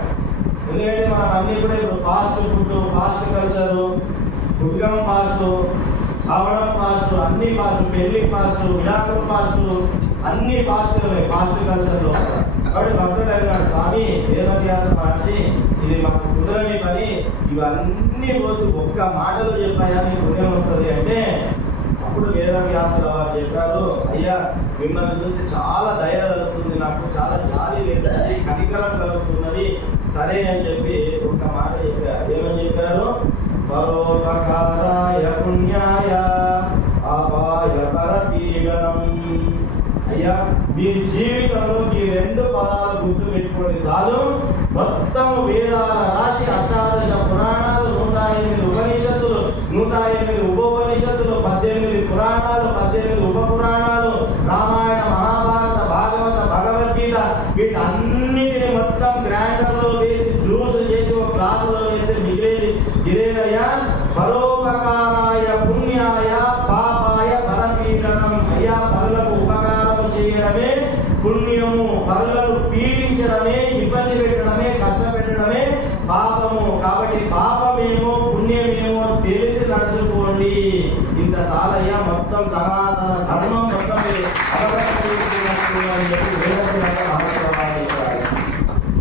ఎందుకంటే మనం అన్ని కూడా ఇప్పుడు ఫాస్ట్ ఫుడ్, ఫాస్ట్ కల్చరు, ఉద్గం ఫాస్ట్, శ్రావణం ఫాస్ట్, అన్ని ఫాస్ట్, పెళ్లి ఫాస్ట్, విడాకులు ఫాస్ట్, అన్ని ఫాస్ట్ ఫాస్ట్ కల్చర్లో. కాబట్టి భక్తుడు అయినాడు, స్వామి వేదవ్యాస మహర్షి ఇది మాకు కుదరని పని, ఇవన్నీ పోసి ఒక్క మాటలో చెప్పాయా నీకు పుణ్యం వస్తుంది అంటే అప్పుడు వేదవ్యాసుల వారు చెప్పారు, అయ్యా మిమ్మల్ని చూస్తే చాలా దయ తెలుస్తుంది, నాకు చాలా సరే అని చెప్పి ఒక మాట చెప్పారు. ఏమని చెప్పారు? పరోపకారాయ పుణ్యాయ పాపాయ పరపీడనం. అయ్యా మీరు జీవితంలో ఈ రెండు పదాలు గుర్తు పెట్టుకోండి చాలు. మొత్తం వేదాల రాశి, అష్టాదశ పురాణాలు, 108 ఉపనిషత్తులు, 108 ఉపోపనిషత్తులు, 18 పురాణాలు, 18 ఉప పురాణాలు, రామాయణ, మహాభారత, భాగవత, భగవద్గీత, వీటన్నిటిని మొత్తం గ్రైండర్లో వేసి జ్యూస్ చేసి ఒక గ్లాసులో వేసి మిగిలేది ఇదేనయ్యా. పరోపకారాయ పుణ్యాయ పాపాయ పరపీడనం. అయ్యా పరులకు ఉపకారం చేయడమే పుణ్యము, పరులను పీడించడమే, ఇబ్బంది పెట్టడమే, కష్టపెట్టడమే పాపము. కాబట్టి పాపమేమో పుణ్యమేమో తెలిసి నడుచుకోండి. ఇంత సాలయ్యా మొత్తం సనాతన ధర్మం మొత్తం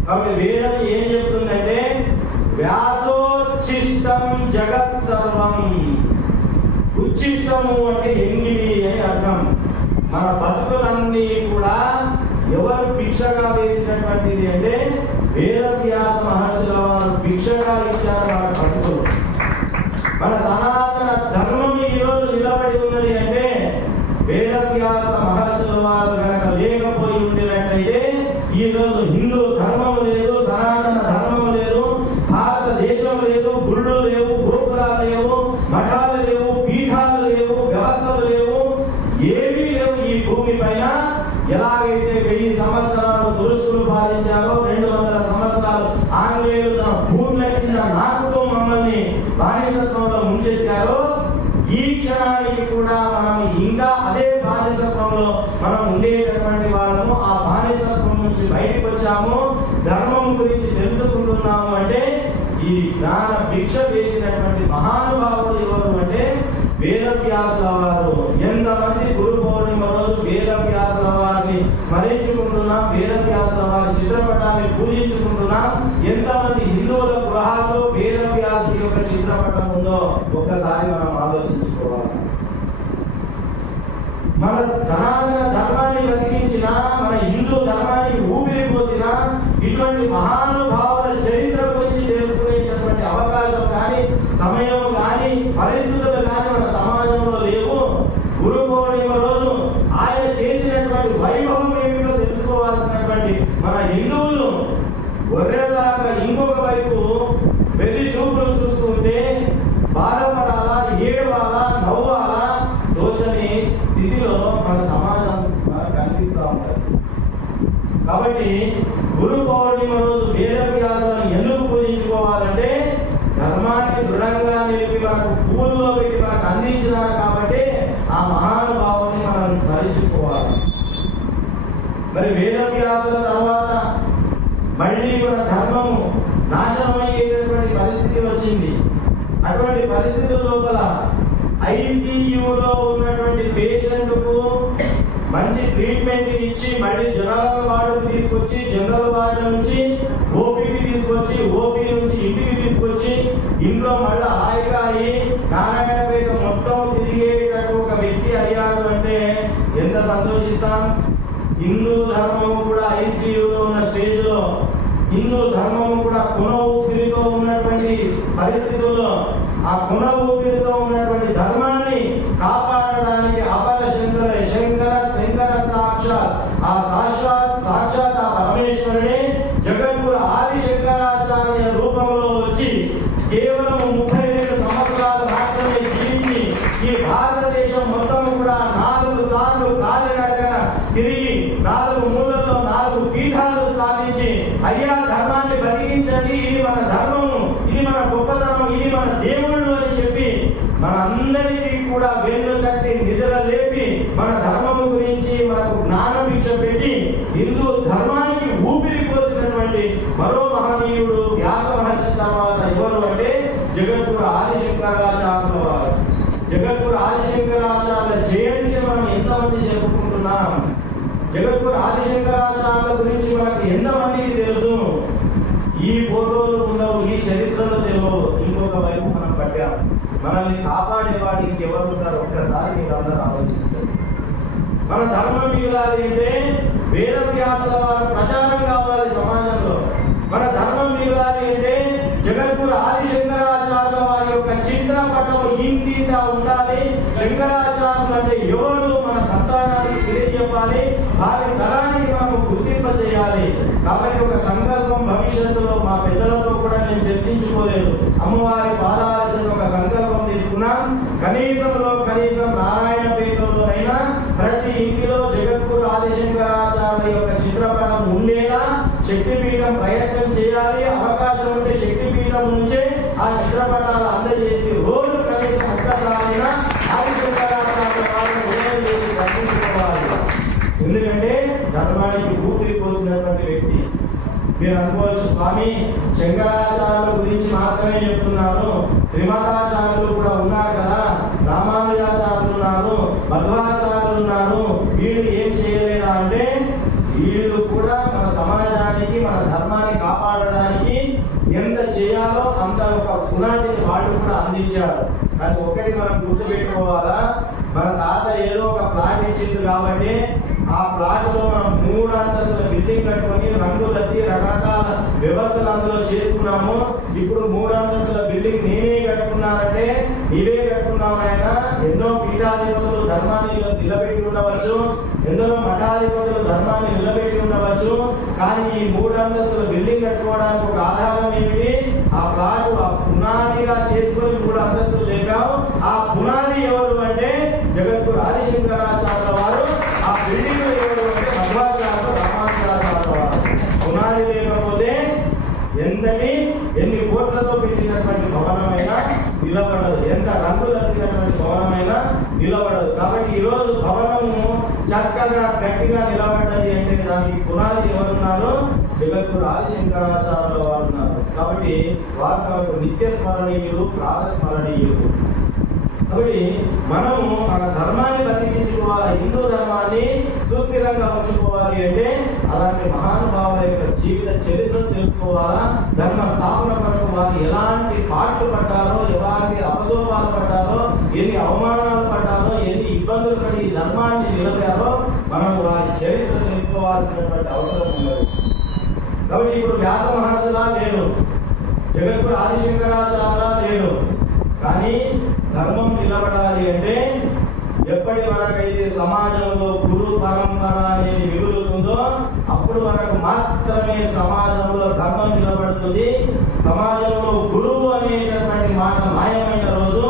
కాబట్టి వేదం ఏం చెప్తుందంటే వ్యాసోచ్ఛిష్టం జగత్ సర్వం. ఉచ్ఛిష్టము అంటే ఎంగిలి అని అర్థం. మన బతుకులన్నీ కూడా ఎవరు భిక్షగా వేసినటువంటిది అంటే వేదవ్యాస మహర్షుల వారు భిక్షగా ఇచ్చారు మన బతుకులు. మన సనాతన ధర్మం ఈరోజు నిలబడి ఉన్నది అంటే వేదవ్యాస మహర్షుల వారు కనుక లేకపోయి ఉండినట్లయితే ఈరోజు హిందూ ధర్మం లేదు, సనాతన ధర్మం లేదు, భారతదేశం లేదు, గుళ్ళు లేవు, గోపురాలు లేవు, మఠాలు లేవు, పీఠాలు లేవు, వ్యవస్థలు లేవు, ఏమీ లేవు ఈ భూమి పైన. ఎలాగైతే 1000 సంవత్సరాలు తురుష్కులు పాలించారో, 200 సంవత్సరాలు ఆంగ్లేయులు తన భూముల కింద నాకుతో మమ్మల్ని బానిసత్వంలో ముంచెత్తారో, ఈ క్షణానికి కూడా మనం ఇంకా అదే బానిసత్వంలో మనం ఉండేటటువంటి వాళ్ళము. ఆ బానిసత్వం నుంచి బయటకు వచ్చాము, ధర్మం గురించి తెలుసుకుంటున్నాము అంటే ఈ జ్ఞాన భిక్ష వేసినటువంటి మహానుభావుడు ఎవరు అంటే వేదవ్యాసుల వారు. ఎంతమంది గురు పౌర్ణిమ రోజు వేదవ్యాసుల వారిని స్మరించుకుంటున్నాం, వేదవ్యాసుల వారి చిత్రపటాన్ని పూజించుకుంటున్నాం. ఎంతమంది హిందువుల గృహాల్లో వేదవ్యాసుడి యొక్క చిత్రపటం ఉందో ఒక్కసారి మనం ఆలోచించుకోవాలి. మన సనాతన ధర్మాన్ని బతికించిన, మన హిందూ ధర్మాన్ని ఊపిరి పోసిన ఇటువంటి మహానుభావుల చరిత్ర గురించి తెలుసుకునేటటువంటి అవకాశం కానీ, సమయం కానీ, పరిస్థితులు కానీ మన సమాజంలో లేవు. గురు పౌర్ణిమ రోజు ఆయన చేసినటువంటి వైభవం ఏమిటో తెలుసుకోవాల్సినటువంటి మన హిందువులు గొర్రెలాగా ఇంకొక వైపు వెళ్లి చూపులు చూసుకుంటే బాధపడాలా, ఏడవాలా, నవ్వాలా తోచని స్థితిలో మన సమాజం మనకు కనిపిస్తూ ఉంటుంది. కాబట్టి గురు పౌర్ణిమ రోజు వేదవ్యాసులను ఎందుకు పూజించుకోవాలంటే ధర్మాన్ని దృఢంగా నిలిపి మనకు పూల్లో పెట్టి మనకు అందించినారు కాబట్టి ఆ మహానుభావుని మనం స్మరించుకోవాలి. మరి వేదవ్యాసుల తర్వాత మళ్ళీ మన ధర్మము నాశనమయ్యేటటువంటి పరిస్థితి వచ్చింది. అటువంటి పరిస్థితుల లోపల ఐసీయూలో ఉన్నటువంటి పేషెంట్కు మంచి ట్రీట్మెంట్ ఇచ్చి మళ్ళీ జనరల్ వార్డుకు తీసుకొచ్చి, జనరల్ వార్డు నుంచి ఓపీకి తీసుకొచ్చి, ఓపీ నుంచి ఇంటికి తీసుకొచ్చి, ఇంట్లో మళ్ళీ హాయిగా అయ్యి నారాయణపేట మొత్తం తిరిగేటట్టు ఒక వ్యక్తి అయ్యాడు అంటే ఎంత సంతోషిస్తాం. హిందూ ధర్మం కూడా ఐసీయూలో ఉన్న స్టేజ్ లో, హిందూ ధర్మం కూడా కుణ ఊపిరితో ఉన్నటువంటి పరిస్థితుల్లో ఆ కుణ ఊపిరితో ఉన్నటువంటి ధర్మాన్ని కాపాడడానికి అపర శంకర శంకర శంకర సాక్షాత్ ఆ సాక్షాత్ ఆ పరమేశ్వరుడే జగద్గురు ఆది శంకరాచార్య రూపంలో వచ్చి కేవలం 32 సంవత్సరాలు మాత్రమే జీవించి ఈ భారతదేశం మొత్తం కూడా 4 సార్లు కాలినడకన తిరిగి 4 మూలల్లో 4 పీఠాలు స్థాపించి అయ్యా ధర్మాన్ని బతికించండి, ఇది మన ధర్మము, ఇది మన గొప్పతనం, ఇది మన దేవుళ్ళు అని చెప్పి మనందరికీ కూడా వేళ్ళు తట్టి నిద్ర లేపి మన ధర్మము గురించి మనకు జ్ఞాన భిక్ష పెట్టి హిందూ ధర్మానికి ఊపిరి పోసినటువంటి మరో మహనీయుడు వ్యాస మహర్షి తర్వాత ఎవరు అంటే జగద్గురు ఆదిశంకరాచార్యుల వారు. జగద్గురు ఆదిశంకరాచార్యుల జయంతిని మనం ఎంతమంది జరుపుకుంటున్నాం? జగద్గురు ఆదిశంకరాచార్యుల గురించి మనకు ఎంతమందికి తెలుసు? ఈ ఫోటోలు ఉండవు, ఈ చరిత్రలు తెలియవు. ఇంకొక వైపు మనం పట్టాం. మనల్ని కాపాడే వాడికి ఎవరు ఉంటారు? ఒక్కసారి మీరు అందరూ ఆలోచించండి. మన ధర్మం మిగిలాలి అంటే వేదవ్యాసుల వారు ప్రచారం కావాలి సమాజంలో. మన ధర్మం శంకరాచార్యులు అంటే ఎవరు మన సంతానానికి తెలియజెప్పాలి, వారి తరానికి మనం గుర్తింపజేయాలి. కాబట్టి ఒక సంకల్పం భవిష్యత్తులో మా పెద్దలతో కూడా నేను చర్చించుకోలేదు. అమ్మవారి పాదాల ఒక సంకల్పం తీసుకున్నాం. కనీసం నారాయణపేటలోనైనా ప్రతి ఇంటిలో జగద్గురు ఆదిశంకరాచార్య యొక్క చిత్రపటం ఉండేలా శక్తిపీఠం ప్రయత్నం చేయాలి. అవకాశం ఉంటే శక్తిపీఠం నుంచే ఆ చిత్రపటాలు అందజేసి రోజు కనీసం ఒక్కసారైనా ఆదిశంకరాచార్య వారిని ఉదయం చేసి దర్శించుకోవాలి. ఎందుకంటే ధర్మానికి ఊపిరి పోసినటువంటి వ్యక్తి. మీరు అనుకోవచ్చు, స్వామి శంకరాచార్యుల గురించి మాత్రమే చెప్తున్నారు, త్రిమతాచార్యులు కూడా ఉన్నారు కదా, రామానుజాచార్యులు ఉన్నారు, మధ్వాచార్యులు ఉన్నారు, వీళ్ళు ఏం చేయలేదా అంటే వీళ్ళు కూడా మన సమాజానికి మన ధర్మాన్ని కాపాడడానికి ఎంత చేయాలో అంత ఒక పునాదిని వాళ్ళు కూడా అందించారు. కానీ ఒకటి మనం గుర్తుపెట్టుకోవాలా, మన తాత ఏదో ఒక ప్లాట్ ఇచ్చింది కాబట్టి ఆ ప్లాట్ లో మనం 3 అంతస్తుల బిల్డింగ్ కట్టుకొని రంగులద్ది రకరకాల వ్యవస్థలు అందులో చేసుకున్నాము. ఇప్పుడు 3 అంతస్తుల బిల్డింగ్ నేనే కట్టుకున్నానంటే నీవే కట్టుకున్నావు ఆయన. ఎన్నో పీఠాధిపతులు ధర్మాన్ని నిలబెట్టి ఉండవచ్చు, ఎందరో మఠాధిపతులు ధర్మాన్ని నిలబెట్టి ఉండవచ్చు. కానీ ఈ 3 అంతస్తుల బిల్డింగ్ కట్టుకోవడానికి ఒక ఆధారం ఏమిటి? ఆ ప్లాట్ ఆ పునాదిగా చేసుకొని 3 అంతస్తులు లేపావు. ఆ పునాది ఎవరు అంటే జగద్గురు ఆదిశంకరాచార్యుల వారు. ఆ బిల్డింగ్ ఎవరు అంటే మధ్వాచార్యులు, రామానుజాచార్యుల వారు. పునాది లేకపోతే ఎన్ని కోట్లతో పెట్టినటువంటి భవనమైనా నిలబడదు, ఎంత రంగులు అద్దినటువంటి భవనమైనా నిలబడదు. కాబట్టి ఈరోజు భవనము చక్కగా గట్టిగా నిలబడ్డది అంటే దానికి పునాది ఎవరున్నారు? జగద్గురు ఆదిశంకరాచార్యుల వారు ఉన్నారు. కాబట్టి వారు మనకు నిత్య స్మరణీయులు, ప్రాతస్మరణీయులు. కాబట్టి మనము మన ధర్మాన్ని బతికించుకోవాలి, హిందూ ధర్మాన్ని సుస్థిరంగా ఉంచుకోవాలి అంటే అలాంటి మహానుభావుల యొక్క జీవిత చరిత్రను తెలుసుకోవాలా. ధర్మ స్థాపన కొరకు వారు ఎలాంటి పాటలు పడ్డారో, ఎలాంటి అపశోభాలు పడ్డారో, ఎన్ని అవమానాలు పడ్డారో, ఎన్ని ఇబ్బందులు పడి ఈ ధర్మాన్ని నిలపారో మనం వారి చరిత్ర తెలుసుకోవాల్సినటువంటి అవసరం ఉన్నది. కాబట్టి ఇప్పుడు వ్యాస మహర్షులా లేరు, జగద్గురు ఆదిశంకరాచార్యులా లేరు. కానీ ధర్మం నిలబడాలి అంటే ఎప్పటి వరకైతే సమాజంలో గురు పరంపర అనేది మిగులుతుందో అప్పుడు వరకు మాత్రమే సమాజంలో ధర్మం నిలబడుతుంది. సమాజంలో గురువు అనేటటువంటి మాట మాయమైన రోజు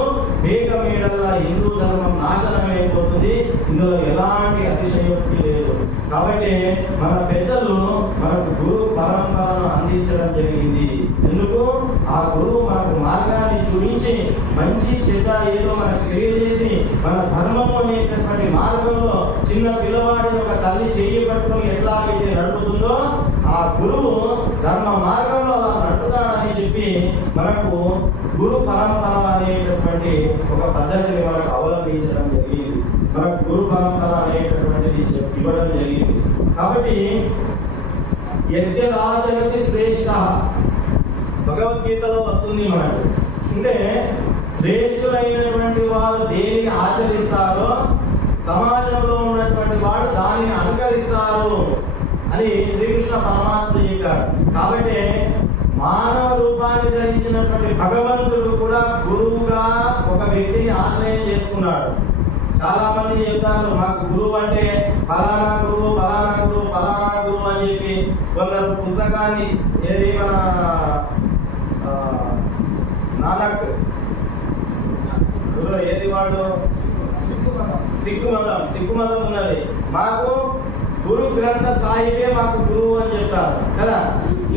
మేకమేడల్లా హిందూ ధర్మం నాశనమైపోతుంది. ఇందులో ఎలాంటి అతిశయోక్తి లేదు. కాబట్టి మన పెద్దలు మనకు గురు పరంపరను అందించడం జరిగింది. ఎందుకు? ఆ గురువు మనకు మార్గాన్ని చూపించి మంచి చెడ్డ ఏదో మనకు తెలియజేసి మన ధర్మము అనేటటువంటి మార్గంలో చిన్న పిల్లవాడిని ఒక తల్లి చెయ్యి పట్టుకుని ఎట్లాగైతే నడుపుతుందో ఆ గురువు ధర్మ మార్గంలో అలా నడుపుతాడని చెప్పి మనకు గురు పరంపర అనేటటువంటి ఒక పద్ధతిని మనకు అవలంబించడం జరిగింది. మనకు గురు పరంపర అనేటటువంటిది ఇవ్వడం జరిగింది. కాబట్టి యజ్ఞరాజగతి శ్రేష్ఠ భగవద్గీతలో వస్తుంది మనకు. అంటే శ్రేష్ఠులైనటువంటి వారు దేనిని ఆచరిస్తారో సమాజంలో ఉన్నటువంటి వాడు దానిని అనుకరిస్తారు అని శ్రీకృష్ణ పరమాత్మ చెప్పారు. కాబట్టి మానవ రూపాన్ని ధరించినటువంటి భగవంతుడు కూడా గురువుగా ఒక వ్యక్తిని ఆశ్రయం చేసుకున్నాడు. చాలా మంది చెప్తారు మాకు గురువు అంటే ఫలానా గురువు ఫలానా గురువు ఫలానా గురువు అని చెప్పి కొందరు పుస్తకాన్ని ఏది మన నానక్ గురువు ఏది వాడు సిక్కు మతం ఉన్నది. మాకు గురు గ్రంథ సాహిబే మాకు గురువు అని చెప్తారు కదా.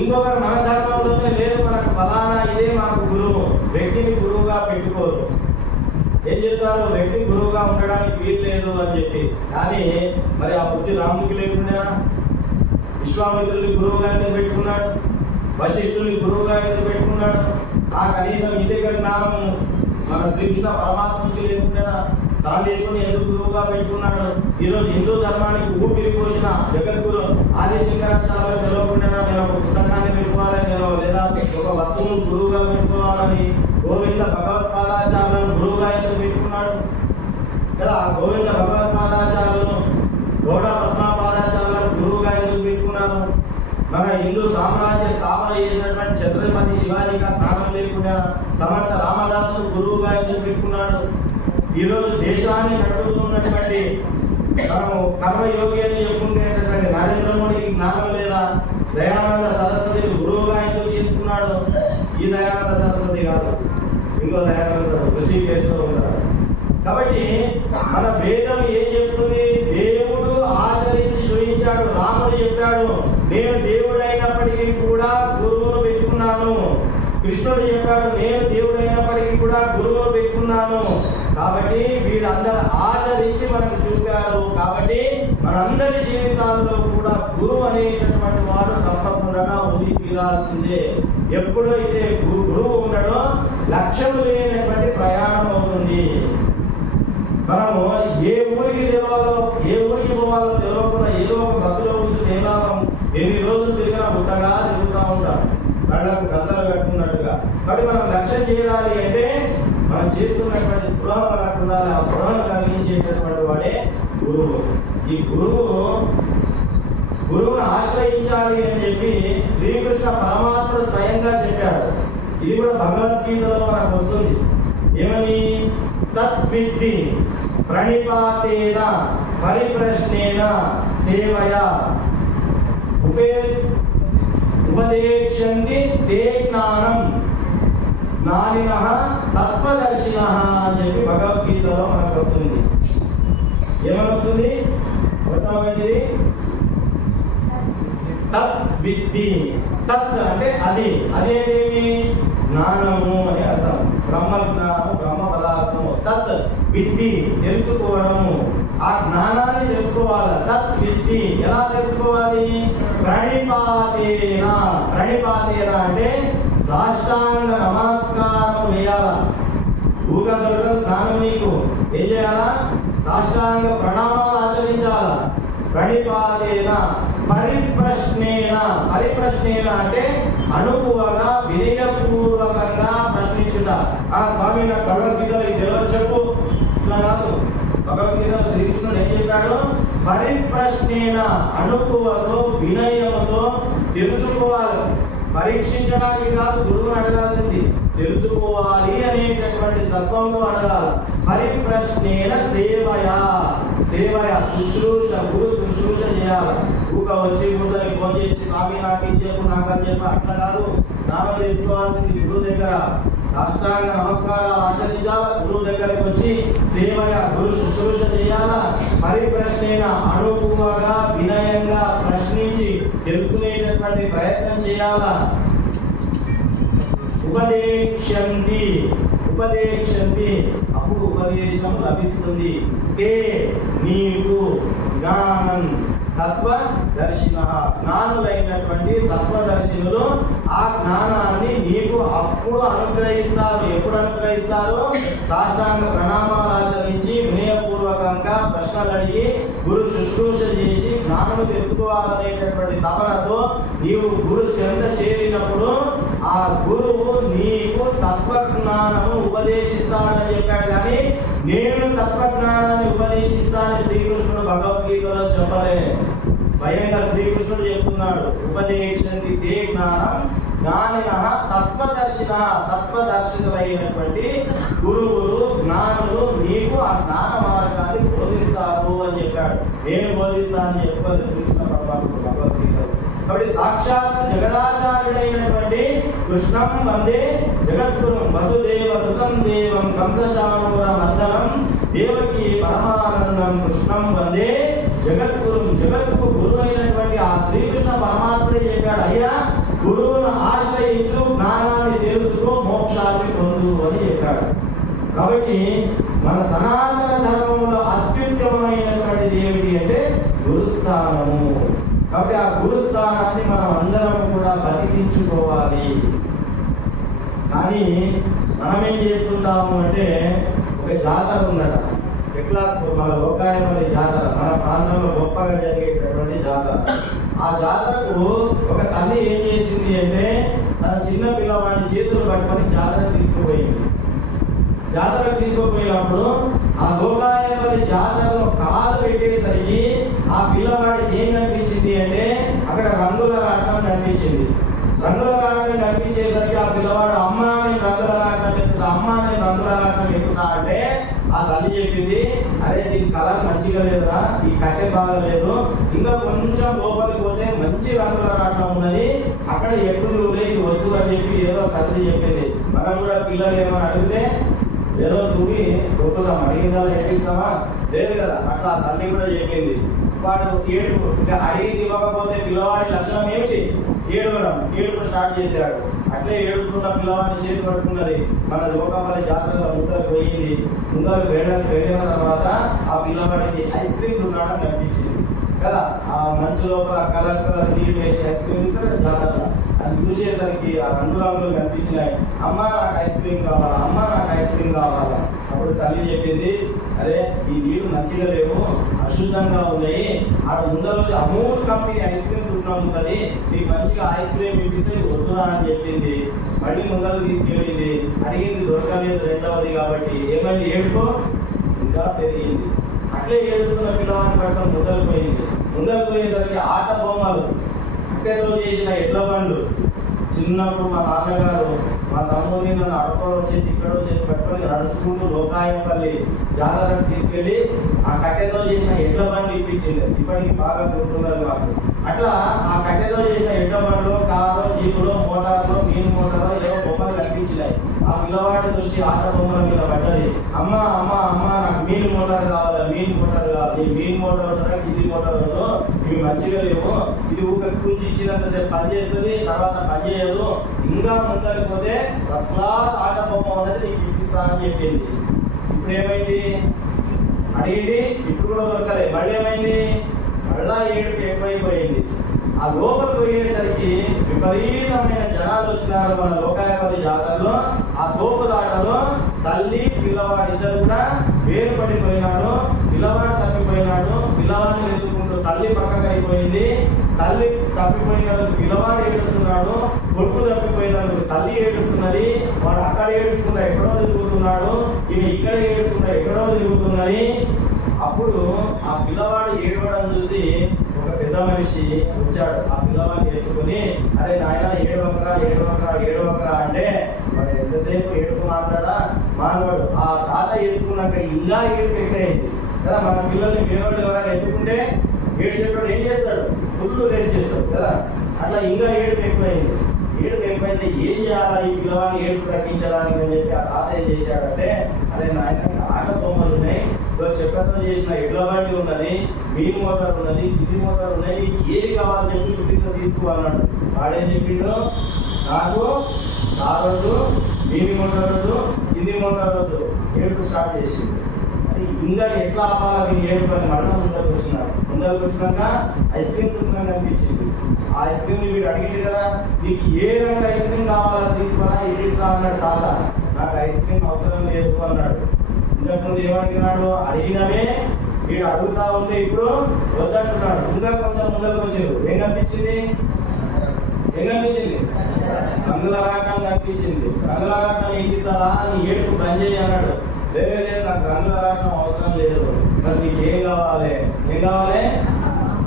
ఇంకొకరు మన ధర్మంలోనే లేదు మనకు ఫలానా ఇదే మాకు గురువు, వ్యక్తిని గురువుగా పెట్టుకోరు. ఏం చెప్తారు? వ్యక్తి గురువుగా ఉండడానికి వీలు లేదు అని చెప్పి. కానీ మరి ఆ బుద్ధి రాముడికి లేకుండా విశ్వామిత్రుని గురువుగా ఎందుకు పెట్టుకున్నాడు? వశిష్ఠుని గురువుగా ఎందుకు పెట్టుకున్నాడు? ఆ కనీసం ఇంటిక జ్ఞానం మన శ్రీకృష్ణ పరమాత్మకి లేకుండా సాందీపుని ఎందుకు గురువుగా పెట్టుకున్నాడు? ఈరోజు హిందూ ధర్మానికి ఊపిరి పోసిన జగద్గురు ఆదిశంకరాచార్యులు తెలియకుండా నేను ఒక పుస్తకాన్ని పెట్టుకోవాలని, నేను లేదా ఒక వస్తువును గురువుగా పెట్టుకోవాలని గోవింద భగవత్పాదాచార్యులను గురువుగా ఎందుకు పెట్టుకున్నాడు కదా. గోవింద భగవత్పాదాచార్యులను గౌడ పద్మాపాదాచార్యులను గురువుగా ఎందుకు పెట్టుకున్నారు? మన హిందూ సామ్రాజ్య స్థాపన చేసినటువంటి ఛత్రపతి శివాజీగా ప్రాణం లేకుండా సమర్థ రామదాసును గురువుగా ఎందుకు పెట్టుకున్నాడు? ఈరోజు దేశాన్ని నడుపుతున్నటువంటి మనము కర్మయోగి అని చెప్పుకునేటటువంటి నరేంద్ర మోడీకి జ్ఞానం లేదా? దయానంద సరస్వతి గురువుగా ఎందుకు తీసుకున్నాడు? ఈ దయానంద సరస్వతి కాదు, ఇంకో దయానంద ఋషికేశ్లో ఉన్నాడు. కాబట్టి మన వేదం ఏం చెప్తుంది? దేవుడు ఆచరించి చూపించాడు. రాముడు చెప్పాడు, నేను దేవుడైనప్పటికీ కూడా గురువును పెట్టుకున్నాను. కృష్ణుడు చెప్పాడు, నేను దేవుడైనప్పటికీ కూడా గురువును పెట్టుకున్నాను. కాబట్టి వీళ్ళందరూ ఆచరించి మనకు చూపారు. కాబట్టి మనందరి జీవితాల్లో కూడా గురువు అనేటటువంటి వాడు తప్పకుండా ఉండి తీరాల్సిందే. ఎప్పుడైతే గురువు ఉండడో లక్ష్యం లేనటువంటి ప్రయాణం అవుతుంది. మనము ఏ ఊరికి తెలవాలో, ఏ ఊరికి పోవాలో తెలియకుండా ఏదో ఒక బస్సులో కూర్చుని ఎలా ఎన్ని రోజులు తిరిగినా ముట్టగా తిరుగుతూ ఉంటాం, కళ్ళకు గంతలు కట్టుకున్నట్టుగా. కాబట్టి మనం లక్ష్యం చేయాలి అంటే మనం చేస్తున్నటువంటి స్పృహ మనకు ఉండాలి. ఆ స్పృహను కలిగించేటటువంటి వాడే గురువు. ఈ గురువును ఆశ్రయించాలి అని చెప్పి శ్రీకృష్ణ పరమాత్ముడు స్వయంగా చెప్పాడు. ఇది కూడా భగవద్గీతలో మనకు వస్తుంది. ఏమని? తద్విద్ధి ప్రణిపాతేన పరిప్రశ్నేన సేవయ ఉపదేశంతి తే జ్ఞానం జ్ఞానినః తత్వదర్శినః అని చెప్పి భగవద్గీతలో మనకు వస్తుంది. ఏమని వస్తుంది? మొట్టమొదటిది తద్విద్ధి. తత్ అంటే అది, అదేమి? జ్ఞానము అని అర్థం. బ్రహ్మ జ్ఞానము, బ్రహ్మ పదార్థము. తత్ విద్ధి తెలుసుకోవడము. ఆ జ్ఞానాన్ని తెలుసుకోవాలి. తత్ విద్ధి ఎలా తెలుసుకోవాలి? ప్రణిపాతేన. ప్రణిపాతేన అంటే సాష్టాంగ నమస్కారం వేయాల. ఊగా దొరకదు జ్ఞానం నీకు. ఏం చేయాలా? సాష్టాంగ ప్రణామాలు ఆచరించాల. ప్రణిపాతేన పరిప్రశ్నేన. పరిప్రశ్నేన అంటే అనుకువగా వినయపూర్వకంగా ప్రశ్నించుట. ఆ స్వామి నాకు భగవద్గీతలో ఇది తెలియదు చెప్పు, ఇట్లా కాదు. భగవద్గీతలో శ్రీకృష్ణుడు ఏం చెప్పాడు? పరిప్రశ్నేన, అనుకువతో వినయముతో తెలుసుకోవాలి. పరీక్షించడానికి కాదు గురువుని అడగాల్సింది, తెలుసుకోవాలి అనేటటువంటి తత్వంలో అడగాలి. పరిప్రశ్నేన సేవయ. సేవయ శుశ్రూష, గురు శుశ్రూష చేయాలి. ఊక వచ్చి కూర్చొని ఫోన్ చేసి స్వామి నాకు ఇది చెప్పు, నాకు అని చెప్పి అట్లా కాదు. నామం తెలుసుకోవాల్సింది గురువు దగ్గర. సాష్టాంగ నమస్కారాలు ఆచరించాలా. గురువు దగ్గరికి వచ్చి సేవయ గురు శుశ్రూష చేయాలా. పరిప్రశ్నేన అనుకువగా వినయంగా ప్రశ్నించి తెలుసుకునేటటువంటి ప్రయత్నం చేయాలా. ఉపదేశంతి. ఉపదేశంతి అప్పుడు ఉపదేశం లభిస్తుంది. తే నీకు జ్ఞానం తత్వదర్శిన. జ్ఞానులైనటువంటి తత్వదర్శినులు ఆ జ్ఞానాన్ని నీకు అప్పుడు అనుగ్రహిస్తారు. ఎప్పుడు అనుగ్రహిస్తారు? సాష్టాంగ ప్రణామాలు ఆచరించి వినయపూర్వకంగా ప్రశ్నలు అడిగి గురు శుశ్రూష చేసి జ్ఞానము తెలుసుకోవాలనేటటువంటి తపనతో నీవు గురు చెంత చేరినప్పుడు ఆ గురువు నీకు తత్వజ్ఞానము ఉపదేశిస్తాడని చెప్పాడు. కానీ నేను తత్వజ్ఞానాన్ని ఉపదేశిస్తానని శ్రీకృష్ణుడు భగవద్గీతలో చెప్పలే. స్వయంగా శ్రీకృష్ణుడు చెప్తున్నాడు, ఉపదేశంతి తే జ్ఞానం జ్ఞానినః తత్వదర్శిన. తత్వదర్శితులైనటువంటి గురువులు జ్ఞానులు నీకు ఆ జ్ఞాన మార్గాన్ని బోధిస్తారు అని చెప్పాడు. నేను బోధిస్తానని చెప్పాలి శ్రీకృష్ణ పరమాత్ముడు భగవద్గీతలో. కాబట్టి సాక్షాత్ జగదాచార్యుడైనటువంటి కృష్ణం వందే జగద్గురుం వసుదేవ సుతం దేవం కంసచాణూర మర్దనం దేవకీ పరమానందం కృష్ణం వందే జగద్గురుం. జగత్కు గురువు అయినటువంటి ఆ శ్రీకృష్ణ పరమాత్ముడే చెప్పాడు, అయ్యా గురువును ఆశ్రయించు, జ్ఞానాన్ని తెలుసుకో, మోక్షాన్ని పొందు అని చెప్పాడు. కాబట్టి మన సనాతన ధర్మంలో అత్యుత్తమమైనటువంటిది ఏమిటి అంటే గురుస్థానము. కాబట్టి ఆ గురుస్థానాన్ని మనం అందరం కూడా బతికించుకోవాలి. కానీ మనం ఏం చేస్తుంటాము అంటే, ఒక జాతర ఉందట, మన లోకాయమల్లి జాతర, మన ప్రాంతంలో గొప్పగా జరిగేటటువంటి జాతర. ఆ జాతరకు ఒక తల్లి ఏం చేసింది అంటే, తన చిన్న పిల్లవాడిని చేతులు పట్టుకొని జాతరకు తీసుకుపోయింది. జాతరకు తీసుకుపోయినప్పుడు ఆ లోకాయమల్లి జాతరలో కాలు పెట్టేసరికి ఆ పిల్లవాడికి ఏం కనిపించింది అంటే, అక్కడ రంగుల రాటం కనిపించింది. రంగుల రాటం కనిపించేసరికి ఆ పిల్లవాడు అమ్మ నేను రంగుల రాటం ఎక్కుతా, అమ్మ నేను రంగుల రాటం ఎక్కుతా అంటే ఆ తల్లి చెప్పింది, అరే దీని కలర్ మంచిగా లేదురా, ఈ కట్టె బాగలేదు, ఇంకా కొంచెం లోపలికి పోతే మంచి రంగుల రాటం ఉన్నది, అక్కడ ఎప్పుడు ఇది వద్దు అని చెప్పి ఏదో సర్ది చెప్పింది. మనం కూడా పిల్లలు ఏమైనా అడిగితే ఏదో తూగి కొట్టుదాం, అడిగిందా ఎక్కిస్తామా, లేదు కదా. అట్లా తల్లి కూడా చెప్పింది. వాడు ఏడుపు, ఇంకా అడిగింది ఇవ్వకపోతే పిల్లవాడి లక్షణం ఏమిటి? ఏడుపు స్టార్ట్ చేశాడు. అట్లే ఏడుస్తున్న పిల్లవాడిని చేతి పట్టుకున్నది. మన లోకపల్లి జాతరలో ముందరకు పోయింది. ముందరకు వెళ్ళిన తర్వాత ఆ పిల్లవాడికి ఐస్ క్రీమ్ దుకాణం కనిపించింది కదా. ఆ మంచు లోపల కలర్ నీళ్ళు వేసి ఐస్ క్రీమ్ ఇస్తారు జాతరలో. అది చూసేసరికి ఆ రంగులు కనిపించినాయి. అమ్మ నాకు ఐస్ క్రీమ్ కావాలా, అమ్మ నాకు ఐస్ క్రీమ్ కావాలా. అప్పుడు తల్లి చెప్పింది, అరే ఈ నీళ్లు మంచిగా లేవు, అశుద్ధంగా ఉన్నాయి, ఆడ ముందర అమూల్ కంపెనీ ఐస్ క్రీమ్ దుకాణం ఉంటుంది, నీకు మంచిగా ఐస్ క్రీమ్ ఇప్పిస్తే వద్దురా అని చెప్పింది. మళ్ళీ ముందరకు తీసుకెళ్ళింది. అడిగింది, దొరకలేదు రెండవది కాబట్టి. ఏమైంది? ఏడుకో ఇంకా పెరిగింది. అట్లే ఏడుస్తున్న పిల్లవాడిని పట్టడం ముందరకు పోయేసరికి ఆట బొమ్మలు, అక్కడతో చేసిన ఎడ్ల బండ్లు. చిన్నప్పుడు మా నాన్నగారు మా తమ్ముడిని నన్ను అడపలో వచ్చేది ఇక్కడ వచ్చేది పట్టుకొని నడుచుకుంటూ లోకాయంపల్లి జాతరకు తీసుకెళ్లి ఆ కట్టెతో చేసిన ఎడ్ల బండ్లు ఇప్పించింది. ఇప్పటికి బాగా గుర్తున్నది మాకు. అట్లా ఆ కట్టెతో చేసిన ఎడ్ల బండ్లు, కారు, జీపులో, మోటార్లో, మీన్ మోటార్లో ఏదో బొమ్మలు కనిపించినాయి. ఆ పిల్లవాడి దృష్టి ఆట బొమ్మల మీద పడ్డది. అమ్మ అమ్మ అమ్మ నాకు మీన్ మోటార్ కావాలి, మీన్ మోటార్ కావాలి. మీన్ మోటార్ ఉంటుందా, కింది మోటార్ ఉందో, ఇవి మంచిగా లేవు, ఇది ఊక కుంచి ఇచ్చినంతసేపు పనిచేస్తుంది, తర్వాత పనిచేయదు, ఇంకా ముందరికి పోతే ఫస్ట్ క్లాస్ ఆట బొమ్మ అనేది నీకు ఇప్పిస్తా అని చెప్పింది. ఇప్పుడు ఏమైంది? అడిగింది, ఇప్పుడు కూడా దొరకలే. మళ్ళీ ఏమైంది? మళ్ళా ఏడుపు ఎక్కువైపోయింది. ఆ లోపలికి పోయేసరికి విపరీతమైన జనాలు వచ్చినారు మన లోకాయపల్లి జాతరలో. ఆ తోపులాటలో తల్లి పిల్లవాడు ఇద్దరు కూడా వేరుపడిపోయినారు. పిల్లవాడు తప్పిపోయినాడు. పిల్లవాడిని వెతుక్కుంటూ తల్లి పక్కకు అయిపోయింది. తల్లి తప్పిపోయినందుకు పిల్లవాడు ఏడుస్తున్నాడు. కొడుకు తప్పిపోయినందుకు తల్లి ఏడుస్తున్నది. వాడు అక్కడ ఏడుస్తున్నా ఎక్కడో తిరుగుతున్నాడు, ఈమె ఇక్కడ ఏడుస్తున్నా ఎక్కడో తిరుగుతున్నది. అప్పుడు ఆ పిల్లవాడు ఏడవడం చూసి ఒక పెద్ద మనిషి వచ్చాడు. ఆ పిల్లవాడిని ఎత్తుకుని, అరే నాయన ఏడవకరా అంటే వాడు ఎంతసేపు ఏడుపు మానవాడు. ఆ తాత ఎత్తుకున్నాక ఇంకా ఏడుపు ఎక్కువైంది కదా. మన పిల్లల్ని వేరేవాళ్ళు ఎవరైనా ఎత్తుకుంటే ఏడ్చేటప్పుడు ఏం చేస్తాడు? ఫుల్ రేస్ చేస్తాడు కదా. అట్లా ఇంకా ఏడుపు ఎక్కువైంది. ఏడుపు ఎక్కువైతే ఏం చేయాలా ఈ పిల్లవాడిని ఏడుపు తగ్గించడానికి అని చెప్పి ఆ తాత ఏం చేశాడంటే, అరే నాయన ఆట బొమ్మలు ఉన్నాయి, చెక్కతో చేసిన ఎడ్ల బండి ఉన్నది, మీన్ మోటార్ ఉన్నది, కింది మోటార్ ఉన్నది, నీకు ఏది కావాలని చెప్పి చూపిస్తా తీసుకో అన్నాడు. వాడేం చెప్పిండు, నాకు కారు వద్దు, మీన్ మోటార్ వద్దు, కింది మోటార్ వద్దు. ఏడుపు స్టార్ట్ చేసిండు. అది ఇంకా ఎట్లా ఆపాలి ఏడుపు అని మళ్ళీ ముందరకు వచ్చినాక ఐస్ క్రీమ్ దుకాణం కనిపించింది. ఆ ఐస్ క్రీమ్ వీడు అడిగింది కదా, నీకు ఏ రంగు ఐస్ క్రీమ్ కావాలో తీసుకురా, ఇప్పిస్తా అన్నాడు తాత. నాకు ఐస్ క్రీమ్ అవసరం లేదు అన్నాడు. ఇంతకుముందు ఏమడిగినాడు? అడిగినవే వీడు అడుగుతా ఉంటే ఇప్పుడు వద్దంటున్నాడు. ఇంకా కొంచెం ముందరకు వచ్చారు. ఏం కనిపించింది? రంగుల రాటం కనిపించింది. రంగుల రాటం ఏం ఇస్తారా అని ఏడుపు బంద్ చేయి అన్నాడు. లేదు నాకు రంగుల రాటం అవసరం లేదు. మరి నీకు ఏం కావాలి?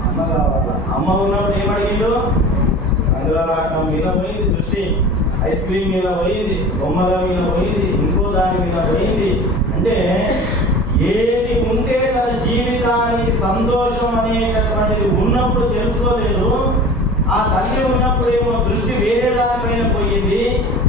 అమ్మ కావాలా? అమ్మ ఉన్నప్పుడు ఏమడిగిండు? రంగుల రాటం మీద పోయింది దృష్టి, ఐస్ క్రీమ్ మీద పోయింది, బొమ్మల మీద పోయింది, ఇంకో దాని మీద పోయింది. అంటే ఏది ఉంటే తన జీవితానికి సంతోషం అనేటటువంటిది ఉన్నప్పుడు తెలుసుకోలేదు. ఆ తల్లి ఉన్నప్పుడు ఏమో దృష్టి వేరే దానిపైన పోయింది.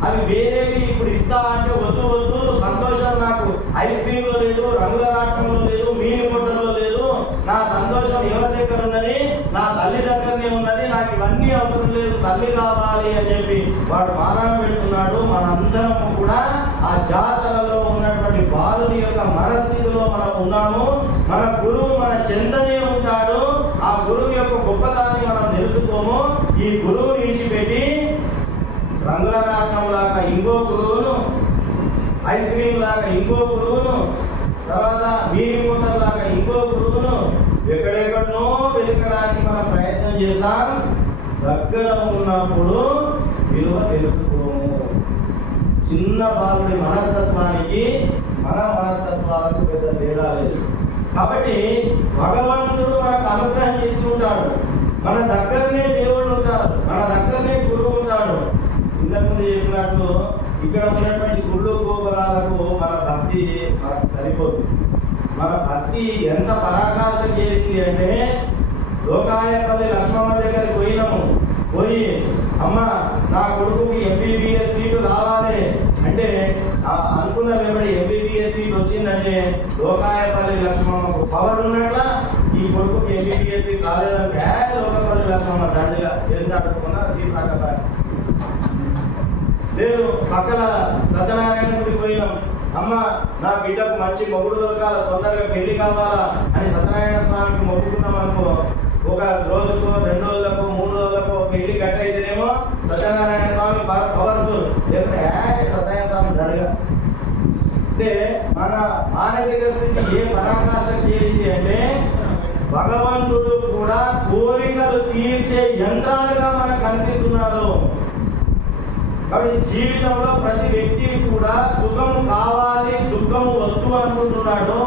అవి వేరేవి ఇప్పుడు ఇస్తా అంటే వద్దు, సంతోషం నాకు ఐస్ క్రీమ్ లో లేదు, రంగుల రాటంలో లేదు, మీని ముట్టలో లేదు. నా సంతోషం ఎవరి దగ్గర ఉన్నది? నా తల్లి దగ్గరనే ఉన్నది. నాకు ఇవన్నీ అవసరం లేదు, తల్లి కావాలి అని చెప్పి వాడు మానం పెడుతున్నాడు. మనందరం కూడా ఆ జాతరలో ఉన్నటువంటి బాలుని యొక్క మనస్థితిలో మనం ఉన్నాము. మన గురువు మన చెంతనే ఉంటాడు. ఆ గురువు యొక్క గొప్పతాన్ని మనం తెలుసుకోము. ఈ గురువుని విడిచిపెట్టి రంగుల రాటం లాగా ఇంకో గురువును, ఐస్ క్రీమ్ లాగా ఇంకో గురువును, తర్వాత మీని మోటార్ లాగా ఇంకో గురువును ఎక్కడెక్కడనో వెతకడానికి మనం ప్రయత్నం చేస్తాం. దగ్గర ఉన్నప్పుడు విలువ తెలుసుకోము. చిన్న బాలుడి మనస్తత్వానికి మన మనస్తత్వాలకు పెద్ద తేడా లేదు. కాబట్టి భగవంతుడు మనకు అనుగ్రహం చేసి ఉంటాడు. మన దగ్గరనే దేవుడు ఉంటాడు, మన దగ్గరనే గురువు ఉంటాడు. ఇంతకుముందు చెప్పినట్టు ఇక్కడ ఉన్నటువంటి గుళ్ళు గోపురాలకు మన భక్తి మనకు సరిపోదు. మన భక్తి ఎంత పరాకాష్ఠ చేరింది అంటే లోకాయపల్లి లక్ష్మమ్మ దగ్గరికి పోయి అమ్మ నా కొడుకుకి ఎంబీబీఎస్ సీటు రావాలి అంటే అనుకున్న వెంబడి ఎంబీబీఎస్ సీట్ వచ్చిందంటే లోకాయపల్లి లక్ష్మమ్మకు పవర్ ఉన్నట్ల ఈ కొడుకుకి ఎంబీబీఎస్ సీట్ రాలేదంటే లోకాయపల్లి లక్ష్మమ్మ దండిగా ఎంత అడుగుకున్నా సీట్ రాకపోయా. లేదు పక్కన సత్యనారాయణ గుడికి పోయినాం, అమ్మ నా బిడ్డకు మంచి మొగుడు దొరకాల, తొందరగా పెళ్లి కావాలా అని సత్యనారాయణ స్వామికి మొక్కుకున్నాం అనుకో, ఒక రోజుకో 2 రోజులకు 3 రోజులకు పెళ్లి గట్ట అయితేనేమో సత్యనారాయణ స్వామి పవర్ఫుల్, లేకుంటే సత్యనారాయణ స్వామి దండగా. అంటే మన మానసిక స్థితి ఏ పరాకాష్ఠ చేరింది అంటే భగవంతుడు కూడా కోరికలు తీర్చే యంత్రాలుగా మనకు కనిపిస్తున్నారు. కాబట్టి జీవితంలో ప్రతి వ్యక్తి కూడా సుఖము కావాలి, దుఃఖము వద్దు అనుకుంటున్నాడు,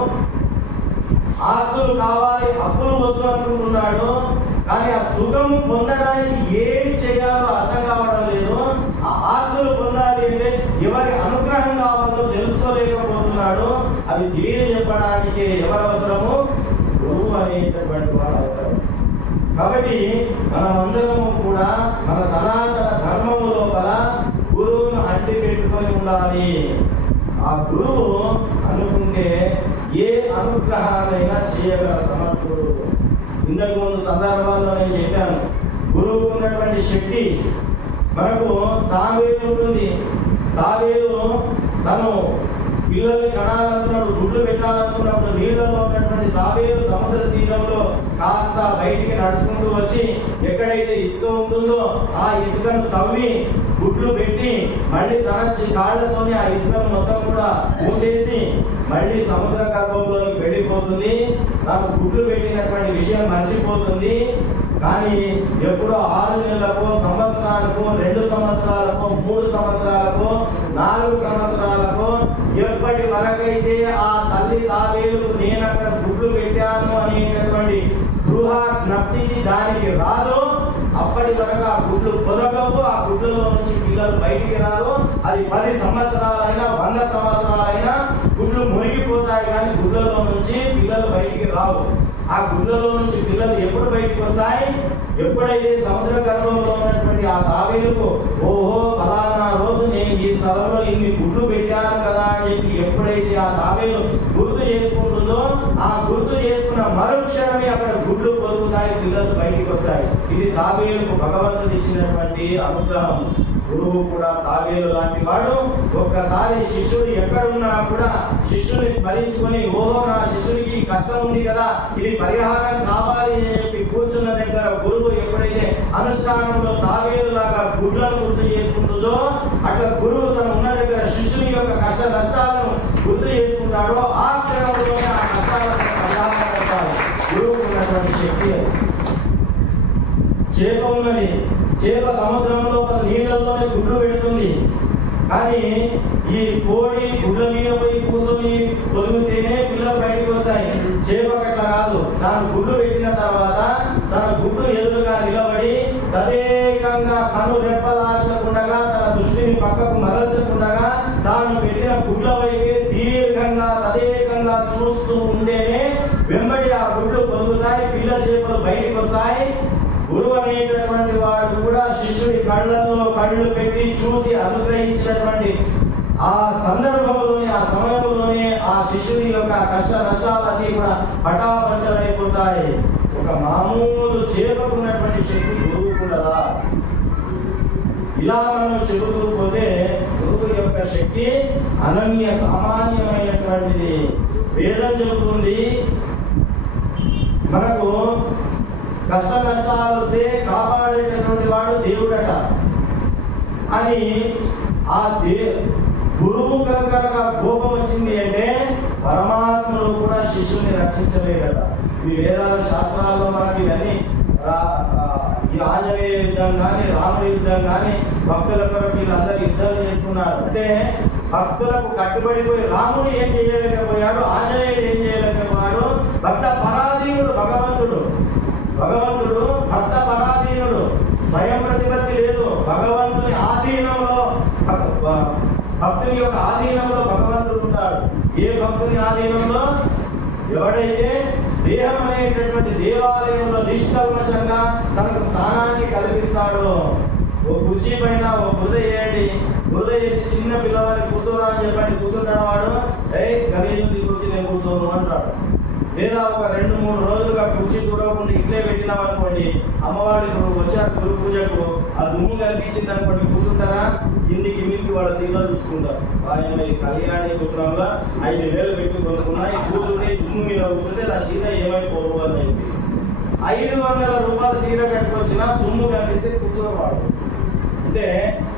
ఆస్తులు కావాలి, అప్పులు వద్దు అనుకుంటున్నాడు. కానీ ఆ సుఖము పొందడానికి ఏమి చేయాలో అర్థం కావడం లేదు. ఆ ఆస్తులు పొందాలి అంటే ఎవరి అనుగ్రహం కావాలో తెలుసుకోలేకపోతున్నాడు. అవి తీరు చెప్పడానికి ఎవరు అవసరము? గురువు అనేటటువంటి వాడు అవసరం. కాబట్టి మనమందరము కూడా మన సనాతన ధర్మము లోపల గురువును అంటి పెట్టుకొని ఉండాలి. ఆ గురువు అనుకుంటే ఏ అనుగ్రహాలైనా చేయగల సమర్థుడు. ఇంతకు ముందు సందర్భాల్లో నేను చెప్పాను, గురువుకు ఉన్నటువంటి శక్తి. మనకు తావేలు ఉంటుంది, తావేలు తను పిల్లల్ని కనాలనుకున్నప్పుడు, గుడ్లు పెట్టాలనుకున్నప్పుడు నీళ్ళలో ఉన్నటువంటి తావేలు సముద్ర తీరంలో కాస్త బయటికి నడుచుకుంటూ వచ్చి ఎక్కడైతే ఇసుక ఉంటుందో ఆ ఇసుకను తవ్వి గుడ్లు పెట్టి మళ్ళీ తన కాళ్లతోనే ఆ ఇసుకను మొత్తం కూడా మూసేసి మళ్ళీ సముద్ర గర్భంలోకి వెళ్ళిపోతుంది. తను గుడ్లు పెట్టినటువంటి విషయం మర్చిపోతుంది. కానీ ఎప్పుడో 6 నెలలకు, సంవత్సరాలకు, 2 సంవత్సరాలకు, 3 సంవత్సరాలకు, 4 సంవత్సరాలకు ఎప్పటి వరకైతే ఆ తల్లి తావేలుకు నేను అక్కడ గుడ్లు పెట్టాను అనేటటువంటి స్పృహ జ్ఞప్తికి దానికి రాదు, అప్పటి వరకు ఆ గుడ్లు పొదగవు. ఆ గుడ్లలో నుంచి పిల్లలు బయటికి రారు. అది 10 సంవత్సరాలైనా 100 సంవత్సరాలైనా గుడ్లు మునిగిపోతాయి, కానీ గుడ్లలో నుంచి పిల్లలు బయటికి రావు. ఆ గుడ్లలో నుంచి పిల్లలు ఎప్పుడు బయటికి వస్తాయి? ఎప్పుడైతే సముద్ర గర్భంలో ఉన్నటువంటి ఆ తావేలుకు ఓహో ఫలానా రోజు నేను ఈ స్థలంలో ఇన్ని గుడ్లు పెట్టాను కదా అని చెప్పి ఎప్పుడైతే ఆ తావేలు గుర్తు చేసుకుంటుందో, ఆ గుర్తు చేసుకున్న మరుక్షణమే అక్కడ గుడ్లు పొదుగుతాయి, పిల్లలు బయటికి వస్తాయి. ఇది తావేలుకు భగవంతుడు ఇచ్చినటువంటి అనుగ్రహం. గురువు కూడా తావేలు లాంటి వాడు. ఒక్కసారి శిష్యుడు ఎక్కడున్నా కూడా శిష్యుని స్మరించుకొని ఓహో నా శిష్యుడికి కష్టం ఉంది కదా, ఇది పరిహారం కావాలి అని చెప్పి కూర్చున్న దగ్గర గురువు ఎప్పుడైతే అనుష్ఠానంలో తావేలు లాగా గుడ్లను గుర్తు చేసుకుంటుందో, అట్లా గురువు తను ఉన్న దగ్గర శిష్యుని యొక్క కష్ట నష్టాలను గుర్తు చేసుకుంటాడో ఆ క్షణంలోనే ఆ కష్టాలను పరిహారం అవుతారు. గురువుకు ఉన్నటువంటి శక్తి. చేప ఉన్నది, చేప సముద్రంలో నీళ్ళల్లోనే గుడ్లు పెడుతుంది. కానీ ఈ కోడి గుడ్ల మీద పోయి కూర్చొని పొదిగితేనే పిల్లలు బయటకు వస్తాయి. చేపకట్లా కాదు, తాను గుడ్లు పెట్టిన తర్వాత తన గుడ్డు ఎదురుగా నిలబడి తదేకంగా కను రెప్పలార్చకుండా, తన దృష్టిని పక్కకు మరల్చకుండా తాను పెట్టిన గుడ్ల వైపే దీర్ఘంగా తదేకంగా చూస్తూ ఉంటేనే వెంబడి ఆ గుడ్లు పొదుగుతాయి, పిల్ల చేపలు బయటకు వస్తాయి. గురువు అనేటటువంటి వాడు కూడా శిష్యుడి కళ్ళల్లో కళ్ళు పెట్టి చూసి అనుగ్రహించినటువంటి ఆ సందర్భంలోనే, ఆ సమయంలోనే ఆ శిష్యుడి యొక్క కష్ట నష్టాలన్నీ కూడా పటాపంచలైపోతాయి. ఒక మామూలు చేపకున్నటువంటి శక్తి గురువుకుండదా? ఇలా మనం చెబుతూ పోతే గురువు యొక్క శక్తి అనన్య సామాన్యమైనటువంటిది. వేదం చెబుతుంది మనకు కష్ట నష్టాలు వస్తే కాపాడేటటువంటి వాడు దేవుడట అని. ఆ గురువు కనుక కోపం వచ్చింది అంటే పరమాత్ముడు కూడా శిష్యుని రక్షించలేడట. ఈ వేదాల శాస్త్రాల్లో మనకి ఇవన్నీ ఈ ఆంజనేయ యుద్ధం కానీ, రాముడి యుద్ధం కానీ, భక్తుల కొరకు వీళ్ళందరూ యుద్ధాలు చేసుకున్నారు. అంటే భక్తులకు కట్టుబడిపోయి రాముడు ఏం చేయలేకపోయాడు, ఆంజనేయుడు ఏం చేయలేకపోయాడు. భక్త పరాధీనుడు భగవంతుడు భక్త పరాధీనుడు, స్వయం ప్రతిపత్తి లేదు. భగవంతుని ఆధీనంలో, భక్తుని యొక్క ఆధీనంలో భగవంతుడు ఉంటాడు. ఏ భక్తుని ఆధీనంలో? ఎవడైతే దేహం అనేటటువంటి దేవాలయంలో నిష్కల్మషంగా తనకు స్థానాన్ని కల్పిస్తాడో, ఓ కుర్చీ పైన ఓ బురద వేయండి, బురద వేసి చిన్న పిల్లవాడిని కూర్చోరా అని చెప్పండి, కూర్చుంటాడు వాడు, గలీజు కుర్చీ నేను కూర్చోను అంటాడు. లేదా ఒక 2-3 రోజులుగా కుర్చీ చూడకుండా ఇట్లే పెట్టినామనుకోండి, అమ్మవారి వచ్చారు గురు పూజకు, ఆ దుమ్ము కనిపించింది అనుకోండి, కూర్చుంటారా? కిందికి మీదికి వాళ్ళ సీట్లో చూసుకుంటారు. ఆయన ఈ కళ్యాణి సూత్రంలో 5,000 పెట్టి కొనుక్కున్నాయి, కూర్చుంటే దుమ్ము మీద కూర్చుంటే నా చీర ఏమైపోవు అని చెప్పి 500 రూపాయల చీర కట్టుకొచ్చినా దుమ్ము కనిపిస్తే కూర్చోవాడు. అంటే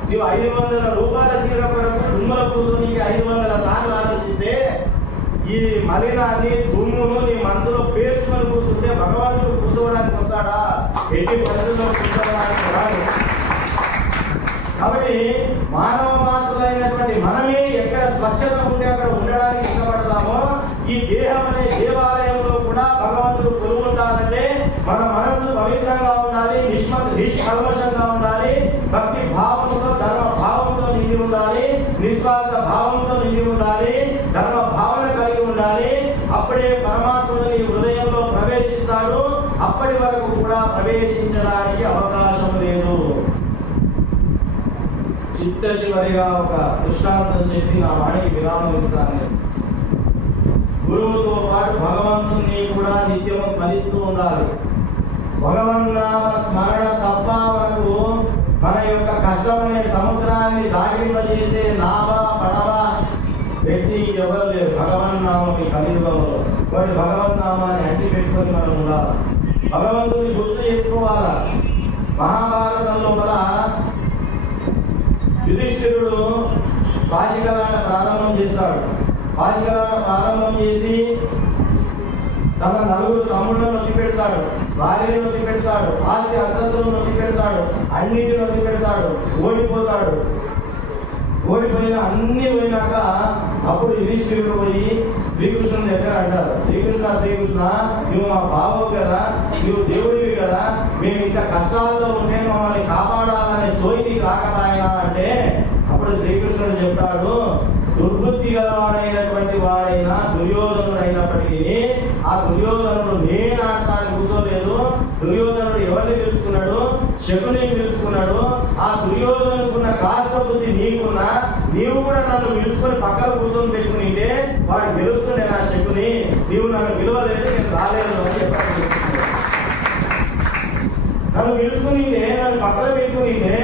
నువ్వు 500 రూపాయల చీర కొరకు దుమ్ముల కూర్చొని 500 సార్లు ఆలోచిస్తే ఈ మలినాన్ని దుమ్మును నీ మనసులో పేర్చుకొని కూర్చుంటే భగవంతుడు కూర్చోవడానికి వస్తాడా? ఎట్టి పరిస్థితుల్లో కూర్చోవడానికి రాడు. కాబట్టి మానవ మాత్రులైనటువంటి మనమే ఎక్కడ స్వచ్ఛత ఉంటే అక్కడ ఉండడానికి ఇష్టపడదామో, ఈ దేహం అనే దేవాలయంలో కూడా భగవంతుడు కొలువుండాలంటే మన మనసు పవిత్రంగా ఉండాలి, నిష్కల్మషంగా ఉండాలి, భక్తి భావంతో ధర్మ భావంతో నిండి ఉండాలి, నిస్వార్థ భావంతో నిండి ఉండాలి, ధర్మ భావన కలిగి ఉండాలి. అప్పుడే పరమాత్ముడు నీ హృదయంలో ప్రవేశిస్తాడు. అప్పటి వరకు కూడా ప్రవేశించడానికి అవకాశం లేదు. చిట్ట చివరిగా ఒక దృష్టాంతం చెప్పి నా వాణికి విరామం ఇస్తాను. గురువుతో పాటు భగవంతుని కూడా నిత్యము స్మరిస్తూ ఉండాలి. భగవన్నామ స్మరణ తప్ప మనకు మన యొక్క కష్టమనే సముద్రాన్ని దాటింపజేసే నావ పడవ వ్యక్తి ఎవరు లేరు. భగవన్నామకి కలియుగంలో వాటి భగవన్నామాన్ని అంటి పెట్టుకొని మనం ఉండాలి. భగవంతుని గుర్తు చేసుకోవాలా. మహాభారతంలో కూడా యుధిష్ఠిరుడు పాచికలాట ప్రారంభం చేస్తాడు. పాచికలాట ప్రారంభం చేసి తన 4 తమ్ముళ్ళను నొక్కి పెడతాడు, భార్యను నొక్కి పెడతాడు, ఆస్తి అంతస్తులను నొక్కి పెడతాడు, అన్నింటిని నొక్కి పెడతాడు, ఓడిపోతాడు. ఓడిపోయిన అన్ని పోయినాక అప్పుడు యుధిష్ఠిరుడు పోయి శ్రీకృష్ణుని దగ్గర అంటారు, శ్రీకృష్ణ నువ్వు మా బావవు కదా, నువ్వు దేవుడివి కదా, మేము ఇంత కష్టాల్లో ఉంటే మమ్మల్ని కాపాడాలనే సోయికి రాకపోయినా అంటే అప్పుడు శ్రీకృష్ణుడు చెప్తాడు, దుర్బుద్ధి గలవాడైనటువంటి వాడైనా దుర్యోధనుడు అయినప్పటికీ ఆ దుర్యోధనుడు నేను ఆడటానికి కూర్చోలేదు. దుర్యోధనుడు ఎవరిని పిలుచుకున్నాడు? శకుని పిలుచుకున్నాడు. ఆ దుర్యోధనుకున్న కాస్త బుద్ధి నీకున్నా నీవు కూడా నన్ను పిలుచుకొని పక్కన కూర్చొని పెట్టుకునింటే వాడు పిలుస్తుండే నా శకుని, నీవు నన్ను పిలవలేదు, నేను రాలేదు అని చెప్పాడు. నన్ను పిలుచుకునింటే, నన్ను పక్కన పెట్టుకునింటే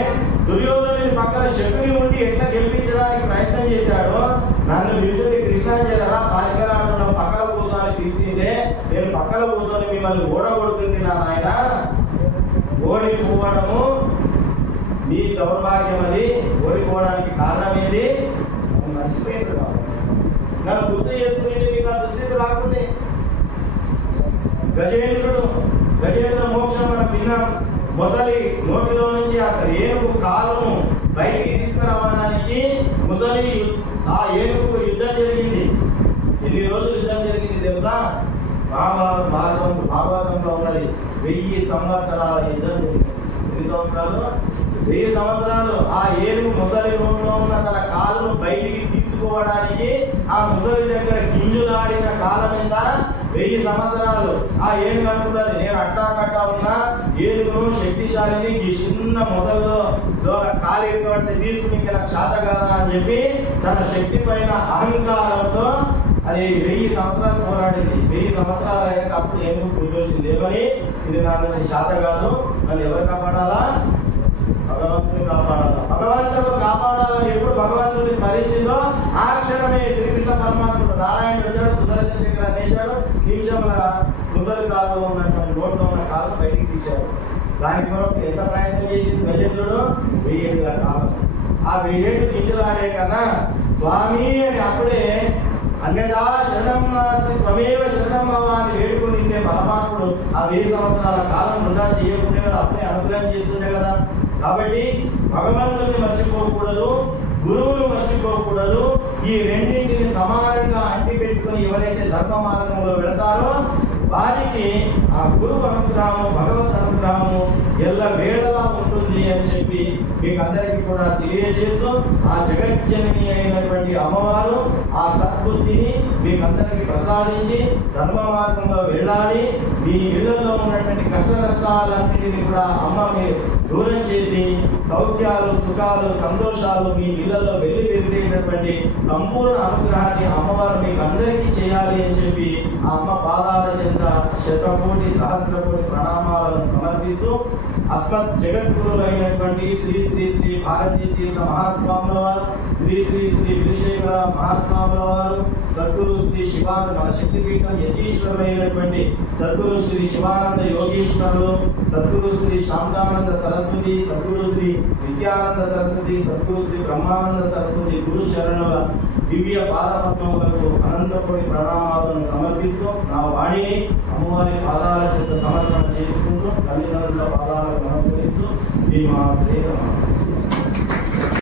దుర్యోధనుని పక్కన శకుని ఉండి ఎట్లా గెలిపించడానికి ప్రయత్నం చేశాడో, నన్ను పిలిచింది కృష్ణ చేయాలా పాచికలాటలో పక్కన కూర్చొని పిలిచిందే, నేను పక్కన కూర్చొని మిమ్మల్ని ఓడగొడుతుంది నా నాయన, ఓడిపోవడము నీ దౌర్భాగ్యం. అది ఓడిపోవడానికి కారణం ఏది? మర్చిపోయింది కాదు. నన్ను గుర్తు చేసుకుని మీకు ఆ దుస్థితి రాకుండే. గజేంద్ర మోక్షం మనం విన్నాం. ముసలి నోటిలో నుంచి ఆ ఏనుగు కాలును బయటికి తీసుకురావడానికి ముసలి ఆ ఏనుగుకు యుద్ధం జరిగింది. ఎన్ని రోజులు యుద్ధం జరిగింది తెలుసా? భాగవతంలో ఉన్నది 1000 సంవత్సరాల యుద్ధం జరిగింది. ఎన్ని సంవత్సరాలు? 1000 సంవత్సరాలు. ఆ ఏనుగు ముసలి నోట్లో ఉన్న తన కాలును బయటికి తీసుకోవడానికి ఆ ముసలి దగ్గర గింజులాడిన కాలం మీద 1000 సంవత్సరాలు. ఆ ఏనుగు అనుకున్నది, నేను అట్టాకట్టా ఉన్నా ఏనుగును శక్తిశాలిని ఈ చిన్న మొసల్లో కాలు ఎక్కువ తీసుకుని ఇంకా నాకు శాత కదా అని చెప్పి తన శక్తి పైన అహంకారంతో అది 1000 సంవత్సరాలు పోరాడింది. 1000 సంవత్సరాలు అయ్యాక అప్పుడు ఏనుగు గుర్తొచ్చింది, ఏమని? ఇది నా నుంచి శాత కాదు, నన్ను ఎవరు కాపాడాలా? భగవంతుని కాపాడాలా. భగవంతుడు కాపాడాలని ఎప్పుడు భగవంతుని స్మరించిందో ఆ క్షణమే శ్రీకృష్ణ పరమాత్ముడు నారాయణ వచ్చాడు, సుదర్శన చక్ర అనేశాడు, నిమిషంలో ముసలి కాలంలో ఉన్నటువంటి నోట్లో ఉన్న కాలం బయటికి తీశాడు. దాని కొరకు ఎంత ప్రయత్నం చేసింది గజేంద్రుడు? 1000 ఏళ్ళ కాలం. ఆ 1000 ఏళ్ళు గింజలాడే కన్నా స్వామి అని అప్పుడే అన్యదా శరణం నాస్తి త్వమేవ శరణం అవ్వ అని వేడుకొని పరమాత్ముడు ఆ 1000 సంవత్సరాల కాలం వృధా చేయకుంటే కదా అప్పుడే అనుగ్రహం చేస్తుండే కదా. కాబట్టి భగవంతుని మర్చిపోకూడదు, గురువును మర్చిపోకూడదు. ఈ రెండింటిని సమానంగా అంటి పెట్టుకుని ఎవరైతే ధర్మ మార్గంలో వెళతారో వారికి ఆ గురువు అనుగ్రహము, భగవద్ అనుగ్రహము ఎల్ల వేళలా ఉంటుంది అని చెప్పి మీకు అందరికీ కూడా తెలియజేస్తూ ఆ జగజ్జనని అయినటువంటి అమ్మవారు ఆ సద్బుద్ధిని మీకు అందరికీ ప్రసాదించి ధర్మ మార్గంలో వెళ్ళాలి. మీ ఇళ్లలో ఉన్నటువంటి కష్ట నష్టాలన్నింటినీ కూడా అమ్మ మీరు దూరం చేసి సౌఖ్యాలు సుఖాలు సంతోషాలు మీ ఇళ్లలో వెళ్లి విరిసేటటువంటి సంపూర్ణ అనుగ్రహాన్ని అమ్మవారు మీకు అందరికీ చేయాలి అని చెప్పి ఆ అమ్మ పాదాల చెంత శతకోటి సహస్రకోటి ప్రణామాలను సమర్పిస్తూ అస్మత్ జగద్గురులైనటువంటి శ్రీ శ్రీ శ్రీ భారతీ తీర్థ మహాస్వాముల వారు, శ్రీ శ్రీ శ్రీ విధుశేఖర మహాస్వాముల వారు, సద్గురు శ్రీ శివానంద మన శక్తిపీఠం యతీశ్వరులైనటువంటి సద్గురు శ్రీ శివానంద యోగీశ్వరులు, సద్గురు శ్రీ శాంతానంద సరస్వతి, సద్గురు శ్రీ విద్యానంద సరస్వతి, సద్గురు శ్రీ బ్రహ్మానంద సరస్వతి గురు శరణుల దివ్య పాదపద్మములకు అనంతకోటి ప్రణామాలను సమర్పిస్తూ నా వాణిని అమ్మవారి పాదాల చేత సమర్పణ చేసుకుంటూ తల్లిదండ్రుల పాదాలకు నమస్కరిస్తూ శ్రీమాత్రే నమః.